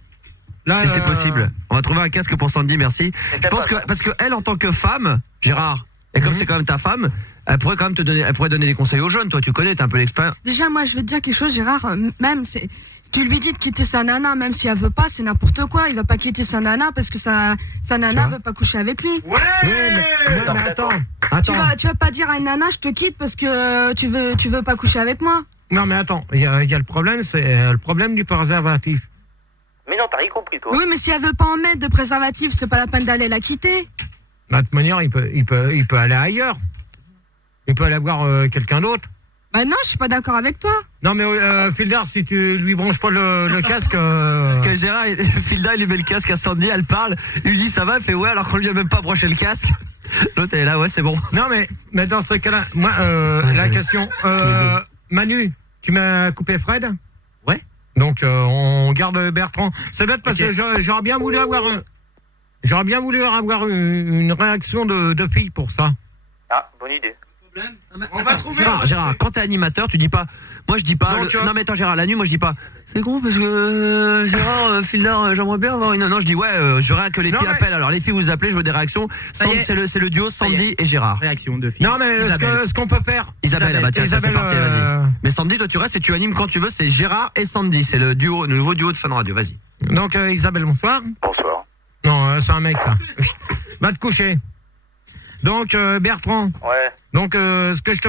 Là, Si c'est possible. On va trouver un casque pour Sandy, merci. Je pense que, parce que elle, en tant que femme, Gérard, et comme c'est quand même ta femme, elle pourrait quand même elle pourrait donner des conseils aux jeunes. Toi, tu connais, t'es un peu l'expert. Déjà, moi, je vais te dire quelque chose, Gérard. Même, c'est ce qu'il lui dit de quitter sa nana, même si elle veut pas, c'est n'importe quoi. Il va pas quitter sa nana parce que sa nana veut pas coucher avec lui. Ouais, mais attends. Tu vas pas dire à une nana, je te quitte parce que tu veux pas coucher avec moi. Non, mais attends, il y a le problème, c'est le problème du préservatif. Mais non, t'as rien compris, toi. Oui, mais si elle veut pas en mettre de préservatif, c'est pas la peine d'aller la quitter. De toute manière, il peut aller ailleurs. Il peut aller voir quelqu'un d'autre. Bah non, je suis pas d'accord avec toi. Non, mais Fildar, si tu lui branches pas le casque... Que Gérard, Filda, il lui met le casque à Sandy, elle parle, il lui dit ça va, elle fait ouais, alors qu'on lui a même pas broché le casque. L'autre, elle est là, ouais, c'est bon. Non, mais dans ce cas-là, moi, la question... Manu, tu m'as coupé Fred? Ouais. Donc, on garde Bertrand. C'est bête parce que j'aurais bien voulu avoir... une réaction de fille pour ça. Ah, bonne idée. On va trouver. Non, Gérard, quand t'es animateur, tu dis pas. Moi, je dis pas. Donc, non, mais attends, Gérard, la nuit, moi, je dis pas. C'est con parce que Gérard, Fildar, j'aimerais bien avoir une. Non, je dis ouais, je veux que les filles appellent. Alors, les filles, vous appelez, je veux des réactions. C'est le duo Sandy et Gérard. Réaction de fille. Non, mais ce qu'on peut faire... Isabelle, bah tiens, ça, c'est Isabelle, parti, vas-y. Mais Sandy, toi, tu restes et tu animes quand tu veux. C'est Gérard et Sandy. C'est le nouveau duo de Fun Radio. Vas-y. Donc, Isabelle, bonsoir. Bonsoir. Non, c'est un mec, ça. Va te coucher. Donc, Bertrand. Ouais. Donc, ce que je te...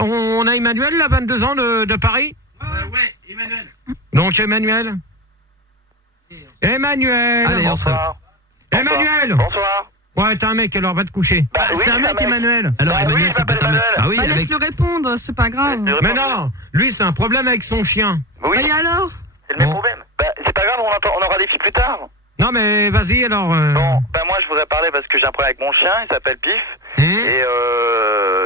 on a Emmanuel, là, 22 ans, de Paris. Ouais, Emmanuel. Donc, Emmanuel. Emmanuel. Allez, Bonsoir. Emmanuel. Bonsoir. Ouais, t'es un mec, alors va te coucher. Bah, oui, C'est un mec, Emmanuel. Alors, Bah Emmanuel, oui, c'est peut-être un mec. Emmanuel. Ah oui, Bah, avec. laisse-le répondre, c'est pas grave. Mais non, lui, c'est un problème avec son chien. Oui, Bah, et alors c'est le même Bon. problème. Bah, c'est pas grave, on aura des filles plus tard. Non, mais vas-y, alors... Bon, bah moi je voudrais parler parce que j'ai un problème avec mon chien, il s'appelle Pif, et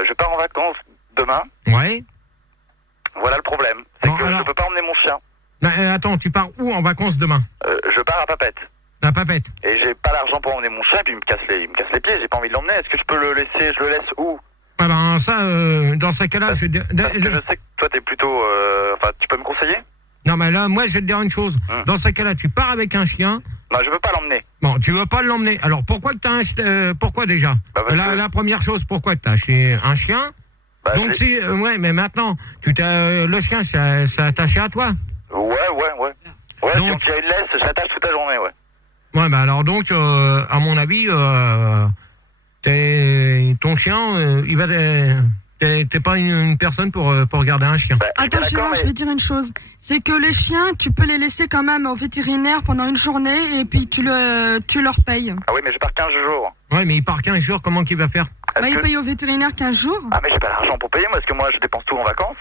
je pars en vacances demain. Ouais. Voilà le problème, c'est Bon, que alors- je peux pas emmener mon chien. Bah, attends, tu pars où en vacances demain? Je pars à Papette. La papette. Et j'ai pas l'argent pour emmener mon chien, puis il me casse les pieds, j'ai pas envie de l'emmener. Est-ce que je peux le laisser, je le laisse où? Ah ben, ça, dans ces cas-là, je vais te dire... Parce que je sais que toi t'es plutôt... Enfin, tu peux me conseiller? Non, mais là, moi, je vais te dire une chose. Dans ces cas-là, tu pars avec un chien. Non, je veux pas l'emmener. Bon, tu veux pas l'emmener. Alors, pourquoi que t'as pourquoi déjà? Bah, parce que- La première chose, pourquoi t'as acheté un chien? Bah, Donc, si... ouais, mais maintenant, le chien, c'est attaché à toi. Ouais. Ouais, Donc- si on tire une laisse, je l'attache toute la journée, ouais. Ouais, bah alors donc, à mon avis, ton chien, il va... T'es pas une personne pour garder un chien. Bah, je suis Attends, bien Gérard, d'accord, je vais dire une chose. C'est que les chiens, tu peux les laisser quand même au vétérinaire pendant une journée et puis tu leur payes. Ah oui, mais je pars 15 jours. Ouais, mais il part 15 jours, comment qu'il va faire? Est-ce Bah, il que- paye au vétérinaire 15 jours. Ah, mais j'ai pas l'argent pour payer, moi, parce que moi, je dépense tout en vacances.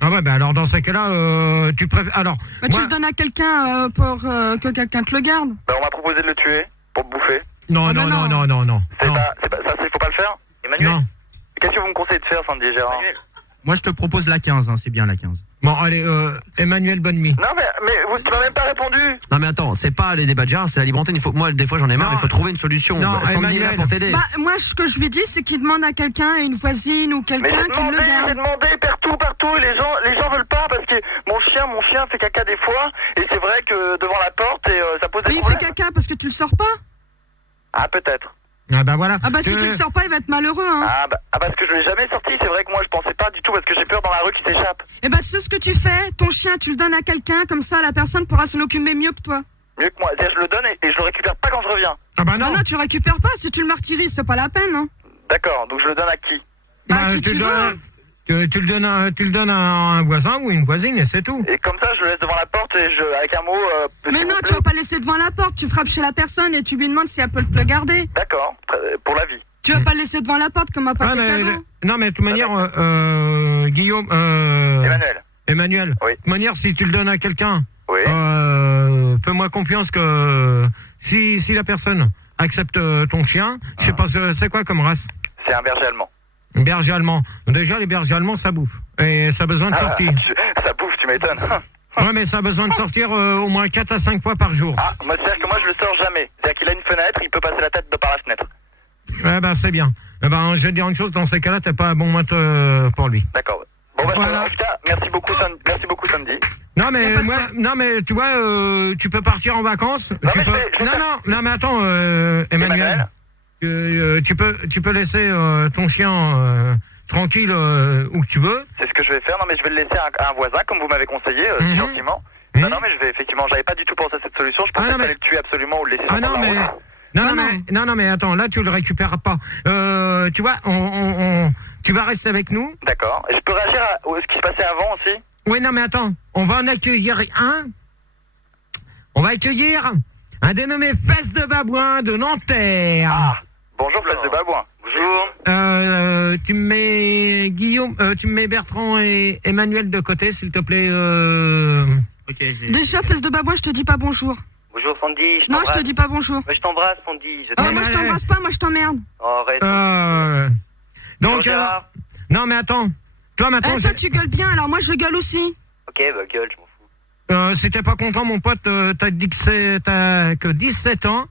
Ah ouais, bah alors dans ces cas-là, tu préfères... Alors, Bah, moi... tu le donnes à quelqu'un pour que quelqu'un te le garde. Bah, on m'a proposé de le tuer pour me bouffer. Non, Ah, non, bah non, non. non, non, non. C'est Non. pas, ça, faut pas le faire, Emmanuel. Non. Qu'est-ce que vous me conseillez de faire, Sandy et Gérard? Moi, je te propose la 15, hein, c'est bien la 15. Bon, allez, Emmanuel, bonne nuit. Non, mais vous m'avez même pas répondu. Non, mais attends, c'est pas les débats de Gérard, c'est la libre antenne. Moi, des fois, j'en ai marre, Non. il faut trouver une solution. Non, Sandy est là Emmanuel. pour t'aider. Bah, moi, ce que je lui dis, c'est qu'il demande à quelqu'un, une voisine ou Mais quelqu'un qui le j'ai garde. demandé partout, et les gens veulent pas parce que mon chien fait caca des fois, et c'est vrai que devant la porte, et ça pose des Mais il fait problèmes. caca parce que tu le sors pas. Ah, peut-être. Ah bah voilà. Ah bah si tu le sors pas, il va être malheureux, hein. Parce que je l'ai jamais sorti, c'est vrai que moi je pensais pas du tout, parce que j'ai peur dans la rue qu'il s'échappe. Et bah c'est ce que tu fais, ton chien, tu le donnes à quelqu'un, comme ça la personne pourra s'en occuper mieux que toi. Mieux que moi, c'est-à-dire je le donne et je le récupère pas quand je reviens. Ah bah Non, non. non, tu le récupères pas, si tu le martyrises, c'est pas la peine, hein. D'accord, donc je le donne à qui? Bah, Bah, tu veux. tu le donnes à un voisin ou une voisine et c'est tout. Et comme ça, je le laisse devant la porte et avec un mot... Mais s'il non, vous tu plaît. vas pas le laisser devant la porte, tu frappes chez la personne et tu lui demandes si elle peut le garder. D'accord, pour la vie. Tu vas pas le laisser devant la porte comme un Ah, paquet mais, cadeau. non, mais de toute manière, Guillaume, Emmanuel. Emmanuel, Oui. de toute manière, si tu le donnes à quelqu'un, Oui. fais-moi confiance que si la personne accepte ton chien, je sais pas, c'est quoi comme race? C'est un berger allemand. Un berger allemand. Déjà, les bergers allemands, ça bouffe. Et ça a besoin de sortir. Ça bouffe, tu m'étonnes. Ouais, mais ça a besoin de sortir au moins 4 à 5 fois par jour. Ah, moi, c'est-à-dire que moi, je le sors jamais. C'est-à-dire qu'il a une fenêtre, il peut passer la tête par la fenêtre. Eh ben, c'est bien. Eh ben, je vais te dire une chose, dans ces cas-là, t'es pas un bon moite pour lui. D'accord. Bon, bah, Voilà. en tout cas, merci beaucoup, Sandy. Non, mais tu vois, tu peux partir en vacances. Non, Tu mais peux... je vais Non, mais attends, Emmanuel. Tu peux laisser ton chien tranquille où que tu veux. C'est ce que je vais faire. Non, mais je vais le laisser à un voisin, comme vous m'avez conseillé, gentiment. Mhm. Non, mais je vais, effectivement, j'avais pas du tout pensé à cette solution. Je pensais qu'il fallait le tuer absolument ou le laisser Ah dans non, la mais... route. Non, mais attends, là, tu le récupéreras pas. Tu vois, tu vas rester avec nous. D'accord. Et je peux réagir à ce qui se passait avant aussi? Oui, non, mais attends, on va en accueillir un. On va accueillir un dénommé Fesse de Babouin de Nanterre. Ah, bonjour, Fesse de Babouin. Bonjour. Tu me mets Guillaume, tu me mets Bertrand et Emmanuel de côté, s'il te plaît. Ok, Déjà, Fesse de Babouin, je te dis pas bonjour. Bonjour, Sandy. Non, je te dis pas bonjour. Je t'embrasse, Sandy. Oh, moi, je t'embrasse pas, moi, je t'emmerde. Oh, arrête. Donc, non, mais attends. Toi, maintenant, Toi, tu gueules bien, alors moi, je gueule aussi. Ok, bah, gueule, je m'en fous. si t'es pas content, mon pote, t'as dit que t'as que 17 ans.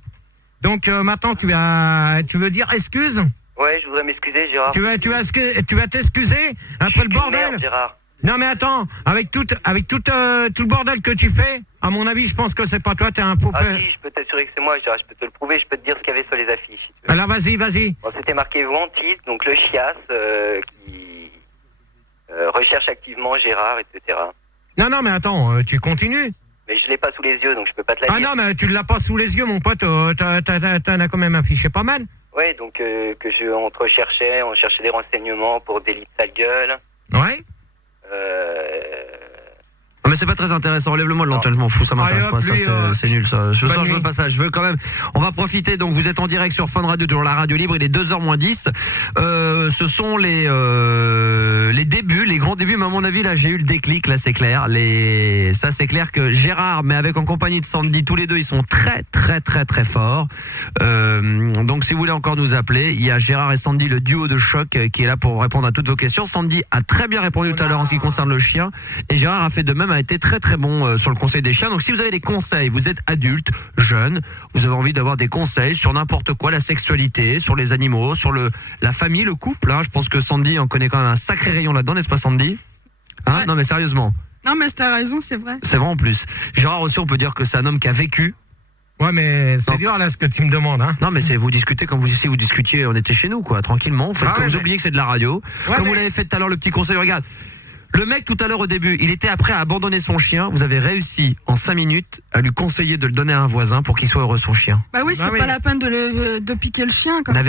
Donc, maintenant, tu veux dire excuse? Ouais, je voudrais m'excuser, Gérard. Tu vas t'excuser après le bordel? Merde, Gérard. Non, mais attends, avec tout le bordel que tu fais, à mon avis, je pense que c'est pas toi, t'es un faux Ah fait. si, je peux t'assurer que c'est moi, Gérard, je peux te le prouver, je peux te dire ce qu'il y avait sur les affiches. Si tu veux. Alors, vas-y. Bon, c'était marqué Wanted, donc le chiasse qui recherche activement Gérard, etc. Non, mais attends, tu continues. Mais je l'ai pas sous les yeux, donc je peux pas te la Ah dire. non, mais tu l'as pas sous les yeux, mon pote, t'en as quand même affiché pas mal. Ouais, donc on cherchait des renseignements pour délit de sale gueule. Ouais. Ah, mais c'est pas très intéressant, enlève-le-moi de l'antenne, je m'en fous, ça m'intéresse Allez, pas, hop, ça lui, c'est nul ça. Je bonne veux nuit. pas ça, je veux quand même. On va profiter, donc vous êtes en direct sur Fun Radio, toujours la radio libre, il est 2h moins 10. Ce sont les débuts, les grands débuts, mais à mon avis là j'ai eu le déclic, là c'est clair. Ça c'est clair que Gérard, mais avec en compagnie de Sandy, tous les deux ils sont très très très très forts. Donc si vous voulez encore nous appeler, il y a Gérard et Sandy, le duo de choc, qui est là pour répondre à toutes vos questions. Sandy a très bien répondu tout à l'heure en ce qui concerne le chien, et Gérard a fait de même, a été très très bon sur le conseil des chiens. Donc si vous avez des conseils, vous êtes adulte, jeune, vous avez envie d'avoir des conseils sur n'importe quoi, la sexualité, sur les animaux, sur la famille, le couple, hein, je pense que Sandy en connaît quand même un sacré rayon là-dedans, n'est-ce pas Sandy? Hein? Ouais. Non mais sérieusement, Non, mais t'as raison, c'est vrai. c'est vrai en plus. Gérard aussi, on peut dire que c'est un homme qui a vécu. Ouais, mais c'est Non. dur là ce que tu me demandes, hein. Non mais c'est vous discutez comme si vous discutiez, on était chez nous quoi, tranquillement. Faites Ah comme ouais, vous mais- oubliez que c'est de la radio. Ouais, Comme mais- vous l'avez fait tout à l'heure, le petit conseil, regarde. Le mec tout à l'heure au début, il était prêt à abandonner son chien. Vous avez réussi en 5 minutes à lui conseiller de le donner à un voisin pour qu'il soit heureux son chien. Bah oui, c'est Bah oui. pas la peine de piquer le chien comme ça.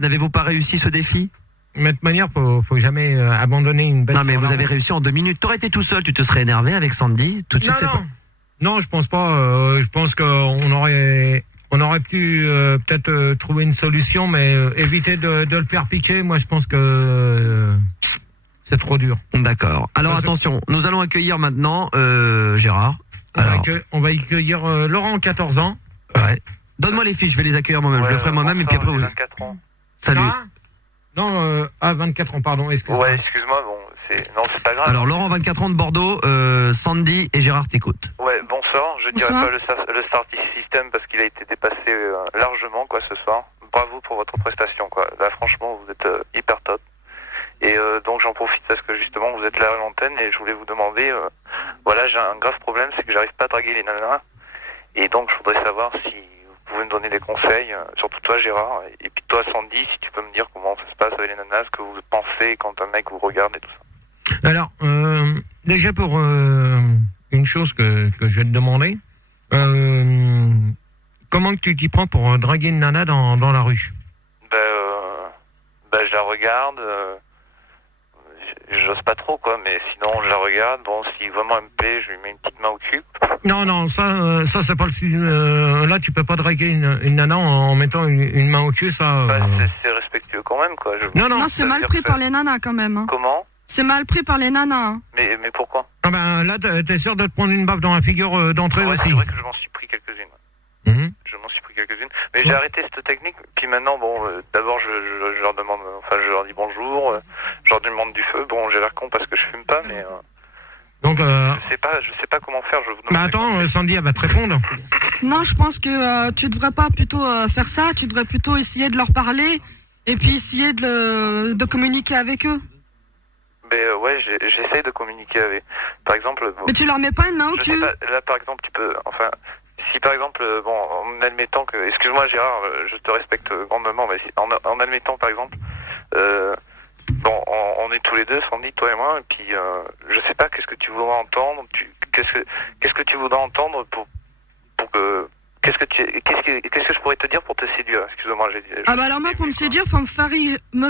N'avez-vous pas réussi ce défi? Mais de toute manière, faut jamais abandonner une bête. Non mais sur vous la avez route. réussi en 2 minutes. T'aurais été tout seul, tu te serais énervé avec Sandy. Tout de suite, c'est pas... Non, je pense pas. Je pense qu'on aurait pu peut-être trouver une solution, mais éviter de le faire piquer. Moi, je pense que c'est trop dur. D'accord. Alors Parce que- attention, nous allons accueillir maintenant Gérard. On va accueillir Laurent, 14 ans. Ouais. Donne-moi les fiches, je vais les accueillir moi-même. Je le ferai moi-même et puis après vous. 24 ans. Salut. Ah non, 24 ans, pardon. Excuse-moi. Ouais, excuse-moi, bon, c'est pas grave. Alors Laurent, 24 ans de Bordeaux, Sandy et Gérard t'écoutent. Ouais, bonsoir, je dirais Bonsoir. pas le Star System parce qu'il a été dépassé largement, quoi, ce soir. Bravo pour votre prestation, quoi. Là, franchement, vous êtes hyper top. Et donc, j'en profite parce que justement, vous êtes là à l'antenne et je voulais vous demander, voilà, j'ai un grave problème, c'est que j'arrive pas à draguer les nanas. Et donc, je voudrais savoir si vous pouvez me donner des conseils, surtout toi, Gérard, et puis toi, Sandy, si tu peux me dire comment ça se passe avec les nanas, ce que vous pensez quand un mec vous regarde et tout ça. Alors, déjà pour une chose que je vais te demander, comment que tu t'y prends pour draguer une nana dans la rue? Je la regarde, j'ose pas trop, quoi, mais sinon, je la regarde. Bon, si vraiment elle me plaît, je lui mets une petite main au cul. Non, ça c'est pas le là tu peux pas draguer une nana en mettant une main au cul, ça. C'est respectueux quand même, quoi. Non, Non, c'est ça veut mal dire pris que- par les nanas quand même. Hein. Comment? C'est mal pris par les nanas. Hein. Mais pourquoi? Ah ben là t'es sûr de te prendre une baffe dans la figure d'entrée Ouais, aussi. c'est vrai que je m'en suis pris quelques quelques-unes. Mais j'ai arrêté cette technique. Puis maintenant, bon, d'abord, je leur demande, enfin, je leur dis bonjour, je leur demande du feu. Bon, j'ai l'air con parce que je fume pas, mais Donc, je sais pas comment faire. Je vous demande. mais attends, Sandy, elle va te répondre. Non, je pense que tu devrais pas plutôt faire ça. Tu devrais plutôt essayer de leur parler et puis essayer de communiquer avec eux. Mais ouais, j'essaye de communiquer avec. Par exemple. Mais tu leur mets pas une main au je sais cul. pas, là, par exemple, tu peux. Enfin, si par exemple, bon, en admettant que. Excuse-moi, Gérard, je te respecte grandement, mais en admettant, par exemple. Bon, on est tous les deux, Sandy, toi et moi, et puis je sais pas qu'est-ce que tu voudras entendre. Qu'est-ce que tu voudras entendre pour que. Qu'est-ce que je pourrais te dire pour te séduire? Excuse-moi, j'ai dit. Ah bah alors moi, pour me séduire, faut me faire rire. Il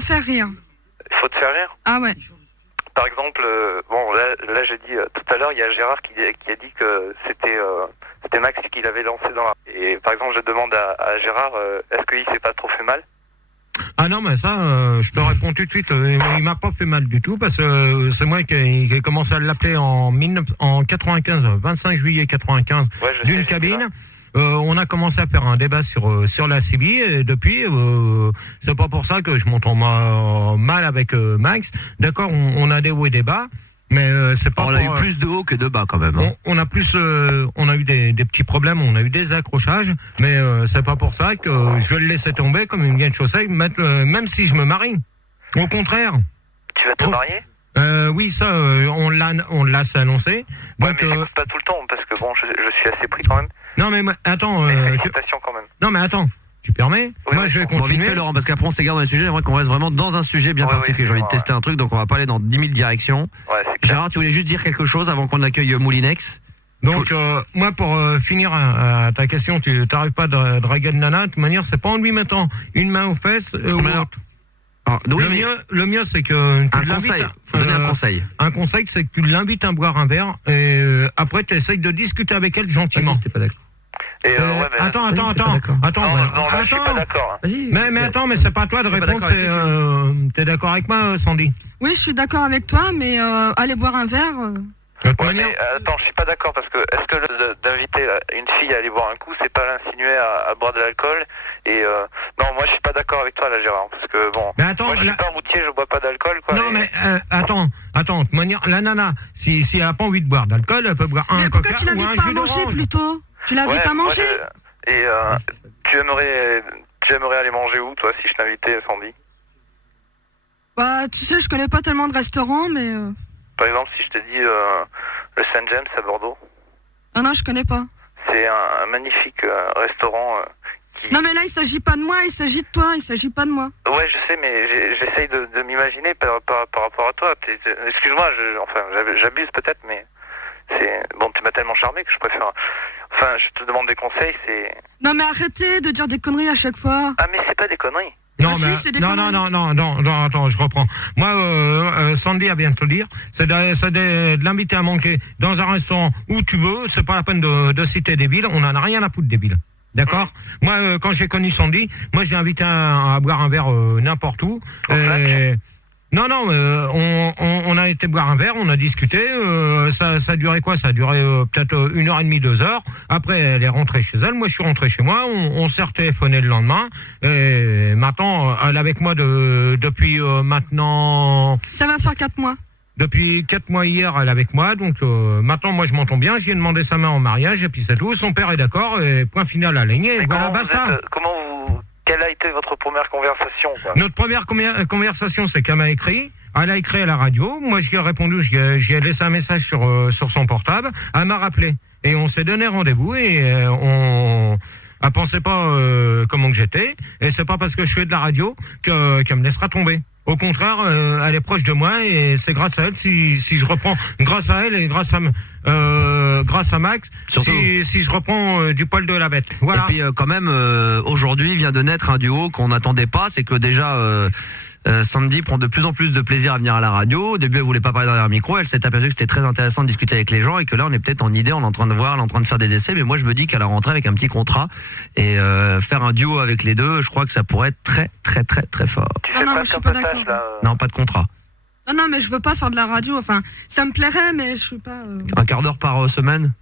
faut te faire rire. Ah ouais. Par exemple, bon, là j'ai dit tout à l'heure, il y a Gérard qui a dit que c'était Max qui l'avait lancé dans la... Et par exemple, je demande à Gérard, est-ce qu'il s'est pas trop fait mal? Ah non, mais ça, je te réponds tout de suite. Il m'a pas fait mal du tout parce que c'est moi qui ai commencé à l'appeler en 95, 25 juillet 95, Ouais, d'une cabine. On a commencé à faire un débat sur la CB et depuis, c'est pas pour ça que je m'entends mal avec Max. D'accord, on a des hauts et des bas, mais c'est pas. On a eu plus de hauts que de bas quand même. Hein. On a eu des petits problèmes, on a eu des accrochages, mais c'est pas pour ça que je vais le laisser tomber comme une vieille chaussette, même si je me marie. Au contraire. Tu vas te marier? Oui, ça, on l'a annoncé. Ouais, Donc, mais j'écoute pas tout le temps parce que bon, je suis assez pris quand même. non, mais attends. Quand même. Non, mais attends. Tu permets? Oui, Moi, je vais Bon, vite continuer. fait, Laurent, parce qu'après on s'égare dans les sujets. J'aimerais qu'on reste vraiment dans un sujet bien particulier. J'ai envie de tester un truc, donc on va pas aller dans 10 000 directions. Ouais, c'est clair. Gérard, tu voulais juste dire quelque chose avant qu'on accueille Moulinex? Donc, moi, pour finir à ta question, tu t'arrives pas de draguer de nana. De toute manière, c'est pas en lui mettant une main aux fesses ou autre. Ah, oui, mais Le mieux, c'est que tu un l'invites. conseil. Faut donner un conseil. Un conseil, c'est que tu l'invites à boire un verre et après, tu essayes de discuter avec elle gentiment. Vas-y, t'es pas d'accord. Et ouais, mais... Attends. t'es pas d'accord. Attends, Non, là, je suis pas d'accord. Hein. Vas-y. mais attends, mais c'est pas à toi de Je suis pas répondre. d'accord T'es d'accord avec moi, Sandy? Oui, je suis d'accord avec toi, mais aller boire un verre. De toute Ouais, manière, mais attends, je suis pas d'accord parce que est-ce que d'inviter une fille à aller boire un coup, c'est pas l'insinuer à boire de l'alcool? Et non, moi je suis pas d'accord avec toi là, Gérard, parce que bon, mais attends, moi je suis pas routier, je bois pas d'alcool, quoi. non, mais attends. De toute manière, la nana, si elle a pas envie de boire d'alcool, elle peut boire un Mais pourquoi coca tu ou un l'invites pas à jus manger d'orange. plutôt? Tu l'invites à moi, manger? Et tu aimerais aller manger où, toi, si je t'invitais, Sandy? Bah, tu sais, je connais pas tellement de restaurants, mais... Par exemple, si je te dis le Saint James à Bordeaux, Non, je connais pas. c'est un magnifique restaurant qui... Non, mais là, il s'agit pas de moi, il s'agit de toi, il s'agit pas de moi. Ouais, je sais, mais j'essaye de m'imaginer par rapport à toi. Excuse-moi, j'abuse peut-être, mais c'est bon. Tu m'as tellement charmé que je préfère. Enfin, je te demande des conseils, c'est. Non, mais arrêtez de dire des conneries à chaque fois. Ah, mais c'est pas des conneries. Non, Ah, mais, si, c'est des non, attends, je reprends. Moi, Sandy a bien te le dire, c'est de l'inviter à manger dans un restaurant où tu veux, c'est pas la peine de citer des villes, on en a rien à foutre des villes. D'accord? Moi, quand j'ai connu Sandy, moi j'ai invité à boire un verre n'importe où. Non, on a été boire un verre, on a discuté, ça a duré quoi? Ça a duré peut-être 1h30, 2 heures. Après, elle est rentrée chez elle, moi je suis rentré chez moi, on s'est retéléphoné le lendemain, et maintenant, elle est avec moi depuis maintenant... Ça va faire 4 mois. Depuis 4 mois hier, elle est avec moi, donc maintenant moi je m'entends bien, je lui ai demandé sa main en mariage, et puis c'est tout, son père est d'accord, et point final à l'aligner, et voilà, basta. Quelle a été votre première conversation, quoi? Notre première conversation, c'est qu'elle m'a écrit. Elle a écrit à la radio. Moi, je lui ai répondu. Je lui ai laissé un message sur son portable. Elle m'a rappelé. Et on s'est donné rendez-vous. Et elle pensait pas comment que j'étais. Et c'est pas parce que je fais de la radio qu'elle me laissera tomber. Au contraire, elle est proche de moi et c'est grâce à elle si je reprends, grâce à elle et grâce à Max, si je reprends du poil de la bête. Voilà. Et puis quand même, aujourd'hui vient de naître un duo qu'on n'attendait pas. C'est que déjà Sandy prend de plus en plus de plaisir à venir à la radio. Au début, elle voulait pas parler derrière un micro. Elle s'est aperçue que c'était très intéressant de discuter avec les gens et que là, on est peut-être en idée, on est en train de voir, elle est en train de faire des essais. Mais moi, je me dis qu'elle a rentré avec un petit contrat et faire un duo avec les deux, je crois que ça pourrait être très, très, très, très fort. Non, je suis pas d'accord. Non, pas de contrat. Non, mais je veux pas faire de la radio. Enfin, ça me plairait, mais je suis pas... Un quart d'heure par semaine?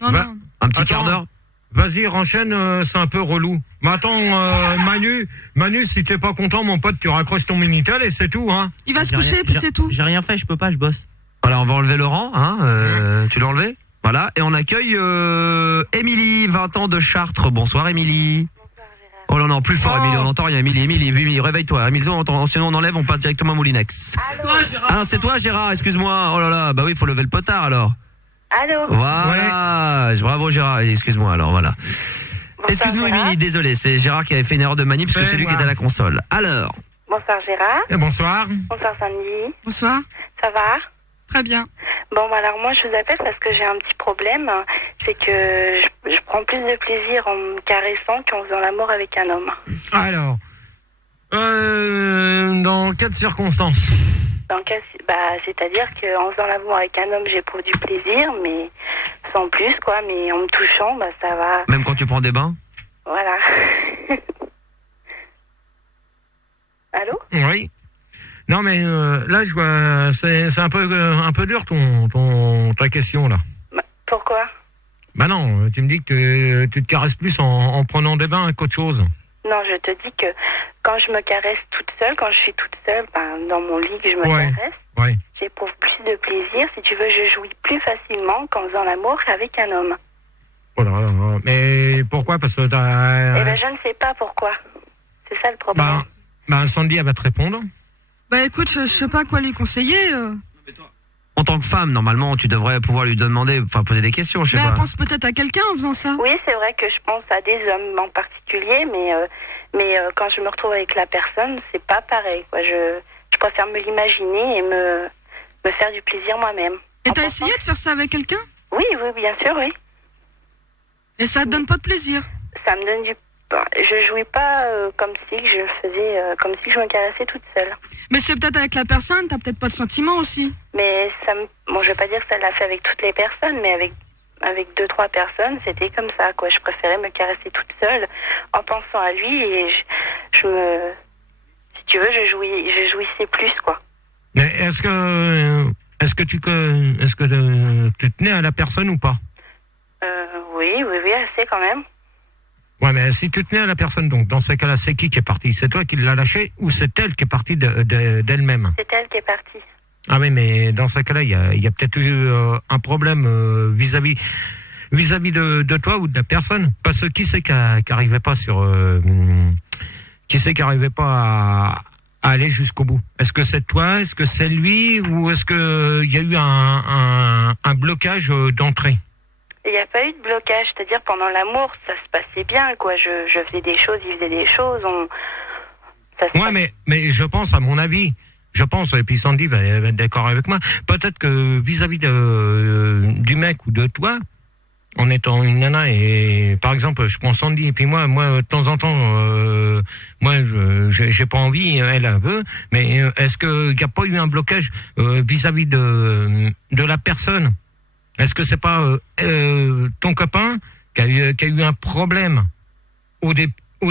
Non. Un petit quart d'heure? Vas-y, renchaîne, c'est un peu relou. Mais attends, Manu, si t'es pas content, mon pote, tu raccroches ton Minitel et c'est tout, hein. Il va se coucher, puis c'est tout. J'ai rien fait, je peux pas, je bosse. Voilà, on va enlever Laurent, hein, tu l'as enlevé? Voilà, et on accueille Émilie, 20 ans de Chartres. Bonsoir Émilie. Oh là non, plus fort Émilie, on n'entend rien. Émilie, réveille-toi. Émilie, sinon on enlève, on part directement à Moulinex. Ah, c'est toi Gérard, excuse-moi. Oh là là, bah oui, il faut lever le potard alors. Allô. Voilà, bravo Gérard, excuse-moi alors, voilà. Excuse-nous Émilie, désolé, c'est Gérard qui avait fait une erreur de manip parce que c'est lui qui était à la console. Alors. Bonsoir Gérard. Et bonsoir. Bonsoir Sandy. Bonsoir. Ça va? Très bien. Bon, bah alors moi je vous appelle parce que j'ai un petit problème. C'est que je prends plus de plaisir en me caressant qu'en faisant l'amour avec un homme. Alors, dans quelles circonstances? C'est-à-dire qu'en faisant l'amour avec un homme, j'éprouve du plaisir, mais sans plus, quoi. Mais en me touchant, bah ça va. Même quand tu prends des bains? Voilà. Allô? Oui. Non mais là je vois c'est un peu dur ta question là. Pourquoi? Bah non, tu me dis que tu te caresses plus en prenant des bains qu'autre chose. Non, je te dis que quand je me caresse toute seule, quand je suis toute seule, dans mon lit que je me caresse, j'éprouve plus de plaisir. Si tu veux, je jouis plus facilement qu'en faisant l'amour qu'avec un homme. Oh là là, mais pourquoi? Parce que Eh ben je ne sais pas pourquoi. C'est ça le problème. Bah Sandy, elle va te répondre. Bah écoute, je sais pas quoi lui conseiller. En tant que femme, normalement, tu devrais pouvoir lui demander, poser des questions, je sais pas. Elle pense peut-être à quelqu'un en faisant ça. Oui, c'est vrai que je pense à des hommes en particulier, mais quand je me retrouve avec la personne, c'est pas pareil, quoi. Je préfère me l'imaginer et me faire du plaisir moi-même. Et t'as essayé de faire ça avec quelqu'un? Oui, bien sûr, oui. Et ça te donne pas de plaisir? Ça me donne du... Je jouis pas comme si je faisais, comme si je me caressais toute seule. Mais c'est peut-être avec la personne, t'as peut-être pas de sentiments aussi. Mais bon, je vais pas dire que ça l'a fait avec toutes les personnes, mais avec 2-3 personnes, c'était comme ça, quoi. Je préférais me caresser toute seule en pensant à lui et si tu veux, je jouissais plus, quoi. Mais est-ce que tu tenais à la personne ou pas? Oui, assez quand même. Ouais, mais si tu tenais à la personne, donc dans ce cas-là, c'est qui est parti? C'est toi qui l'as lâché ou c'est elle qui est partie d'elle-même? C'est elle qui est partie. Ah oui, mais dans ce cas-là, il y a peut-être eu un problème vis-à-vis de toi ou de la personne. Parce que qui c'est qui arrivait pas à aller jusqu'au bout? Est-ce que c'est toi? Est-ce que c'est lui? Ou est-ce que il y a eu un blocage d'entrée? Il n'y a pas eu de blocage, c'est-à-dire pendant l'amour, ça se passait bien, quoi. Je faisais des choses, il faisait des choses. Ouais, mais je pense, à mon avis, et puis Sandy va être d'accord avec moi, peut-être que vis-à-vis du mec ou de toi, en étant une nana, et par exemple, je prends Sandy, et puis moi, de temps en temps, j'ai pas envie, elle un peu, mais est-ce qu'il n'y a pas eu un blocage vis-à-vis de la personne? Est-ce que c'est pas ton copain qui a eu un problème au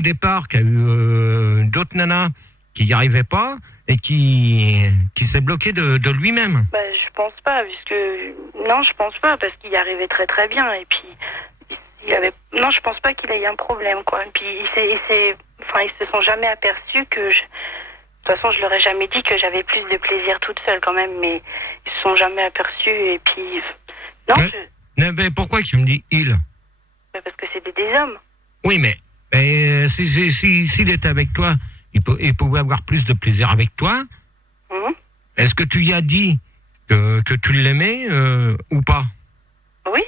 départ, qui a eu d'autres nanas qui n'y arrivaient pas et qui s'est bloqué de lui-même? Je pense pas, je pense pas, parce qu'il y arrivait très très bien, et puis non, je pense pas qu'il ait eu un problème, quoi. Et puis ils se sont jamais aperçus que de toute façon, je leur ai jamais dit que j'avais plus de plaisir toute seule quand même, mais ils se sont jamais aperçus, et puis non. Mais pourquoi tu me dis il? Parce que c'était des hommes. Oui, mais s'il était avec toi, il pouvait avoir plus de plaisir avec toi. Est-ce que tu lui as dit que tu l'aimais ou pas? Oui.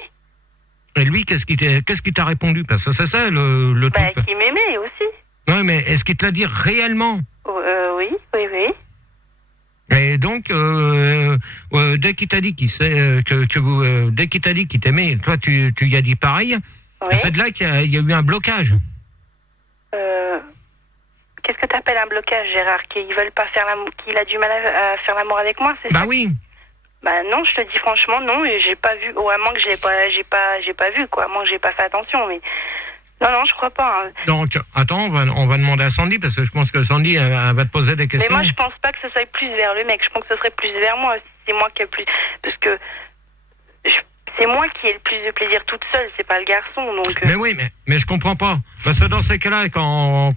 Et lui, qu'est-ce qu'il t'a répondu? Parce que c'est ça le truc. Qu'il m'aimait aussi. Oui, mais est-ce qu'il te l'a dit réellement? Oui. Et donc, dès qu'il t'a dit dès qu'il t'a dit qu'il t'aimait, toi tu lui as dit pareil. Oui. C'est de là qu'il y a eu un blocage. Qu'est-ce que tu appelles un blocage, Gérard? Qu'ils veulent pas faire l'amour, qu'il a du mal à faire l'amour avec moi, c'est ça? Bah oui. Bah non, je te dis franchement non, et j'ai pas vu. Ou à moins que j'ai pas vu, quoi. À moins que j'ai pas fait attention, mais non, je crois pas. Hein. Donc, attends, on va demander à Sandy, parce que je pense que Sandy elle va te poser des questions. Mais moi, je pense pas que ce soit plus vers le mec. Je pense que ce serait plus vers moi. C'est moi qui ai plus, parce que c'est moi qui ai le plus de plaisir toute seule, c'est pas le garçon. Donc, Mais oui, mais je comprends pas. Parce que dans ces cas-là, quand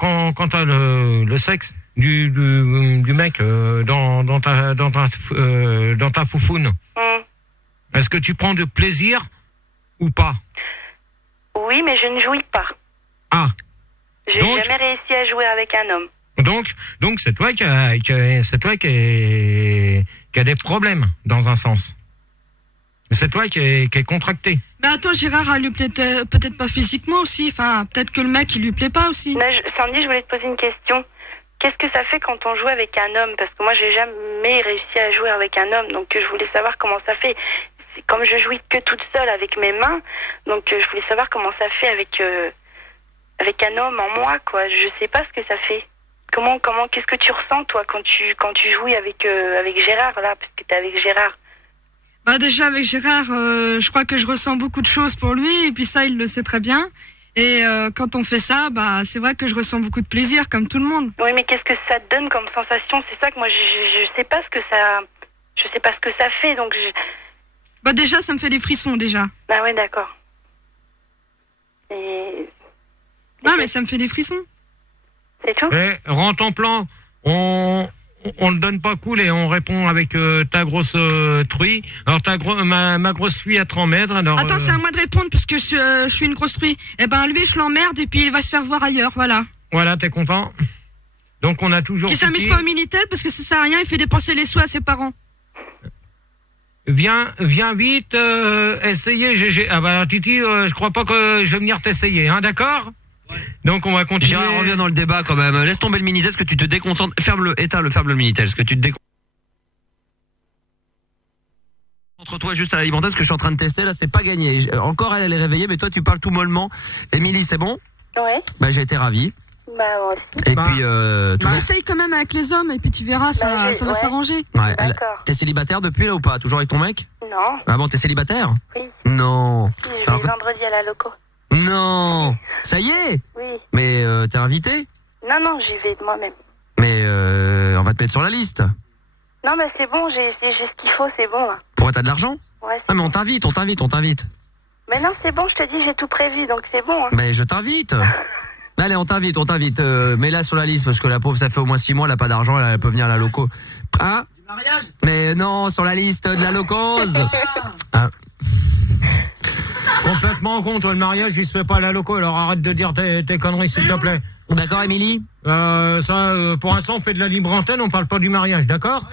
t'as le sexe du mec dans ta foufoune, est-ce que tu prends de plaisir ou pas? Oui, mais je ne jouis pas. Ah. J'ai jamais réussi à jouer avec un homme. Donc c'est toi qui a des problèmes dans un sens. C'est toi qui est contracté. Mais attends, Gérard, elle lui plaît peut-être pas physiquement aussi. Enfin, peut-être que le mec, il lui plaît pas aussi. Sandy, je voulais te poser une question. Qu'est-ce que ça fait quand on joue avec un homme? Parce que moi, j'ai jamais réussi à jouer avec un homme. Donc, je voulais savoir comment ça fait. Comme je jouis que toute seule avec mes mains, donc je voulais savoir comment ça fait avec un homme en moi, quoi. Je sais pas ce que ça fait. Comment, qu'est-ce que tu ressens, toi, quand tu jouis avec Gérard, là, parce que t'es avec Gérard? Bah, déjà, avec Gérard, je crois que je ressens beaucoup de choses pour lui, et puis ça, il le sait très bien. Et quand on fait ça, bah, c'est vrai que je ressens beaucoup de plaisir, comme tout le monde. Oui, mais qu'est-ce que ça te donne comme sensation? C'est ça que moi, je sais pas ce que ça fait, donc Bah, déjà, ça me fait des frissons, déjà. Ah ouais, d'accord. Et... Non, mais ça me fait des frissons. C'est tout? Rends ton plan. On le donne pas cool et on répond avec ta grosse truie. Alors ma grosse truie à 30 mètres. Alors, attends, c'est à moi de répondre parce que je suis une grosse truie. Eh ben, lui, je l'emmerde et puis il va se faire voir ailleurs, voilà. Voilà, t'es content? Donc on a toujours... Qui s'amuse pas au Minitel parce que ça sert à rien, il fait dépenser les sous à ses parents. Viens vite, essayer, GG. Ah bah Titi, je crois pas que je vais venir t'essayer, hein, d'accord? Ouais. Donc on va continuer. Gérard, reviens dans le débat quand même. Laisse tomber le Minitel, est-ce que tu te déconcentres? Éteins le Minitel, est-ce que tu te déconcentres? Entre-toi juste à l'alimentaire, ce que je suis en train de tester, là, c'est pas gagné. Encore elle est réveillée, mais toi tu parles tout mollement. Émilie, c'est bon? Ouais. Bah j'ai été ravi. Bah moi aussi. Et puis essaye quand même avec les hommes et puis tu verras, ça va s'arranger. Ouais, t'es célibataire depuis là ou pas? Toujours avec ton mec? Non. Ah bon, t'es célibataire? Oui. Non. Si, je vais vendredi à la loco. Non. Ça y est? Oui. Mais t'es invité? Non, j'y vais de moi-même. Mais on va te mettre sur la liste. Non, mais c'est bon, j'ai ce qu'il faut, c'est bon. Là. Pourquoi t'as de l'argent? Ouais. Ah mais on t'invite. Mais non, c'est bon, je te dis, j'ai tout prévu, donc c'est bon. Hein. Mais je t'invite. Allez, on t'invite. Mets-la sur la liste parce que la pauvre, ça fait au moins 6 mois, elle a pas d'argent, elle peut venir à la loco. Hein? Mais non, sur la liste de la locose. Ah. Complètement con, toi, le mariage, il se fait pas à la loco, alors arrête de dire tes conneries, s'il te plaît. D'accord, Émilie? Pour l'instant, on fait de la libre antenne, on parle pas du mariage, d'accord?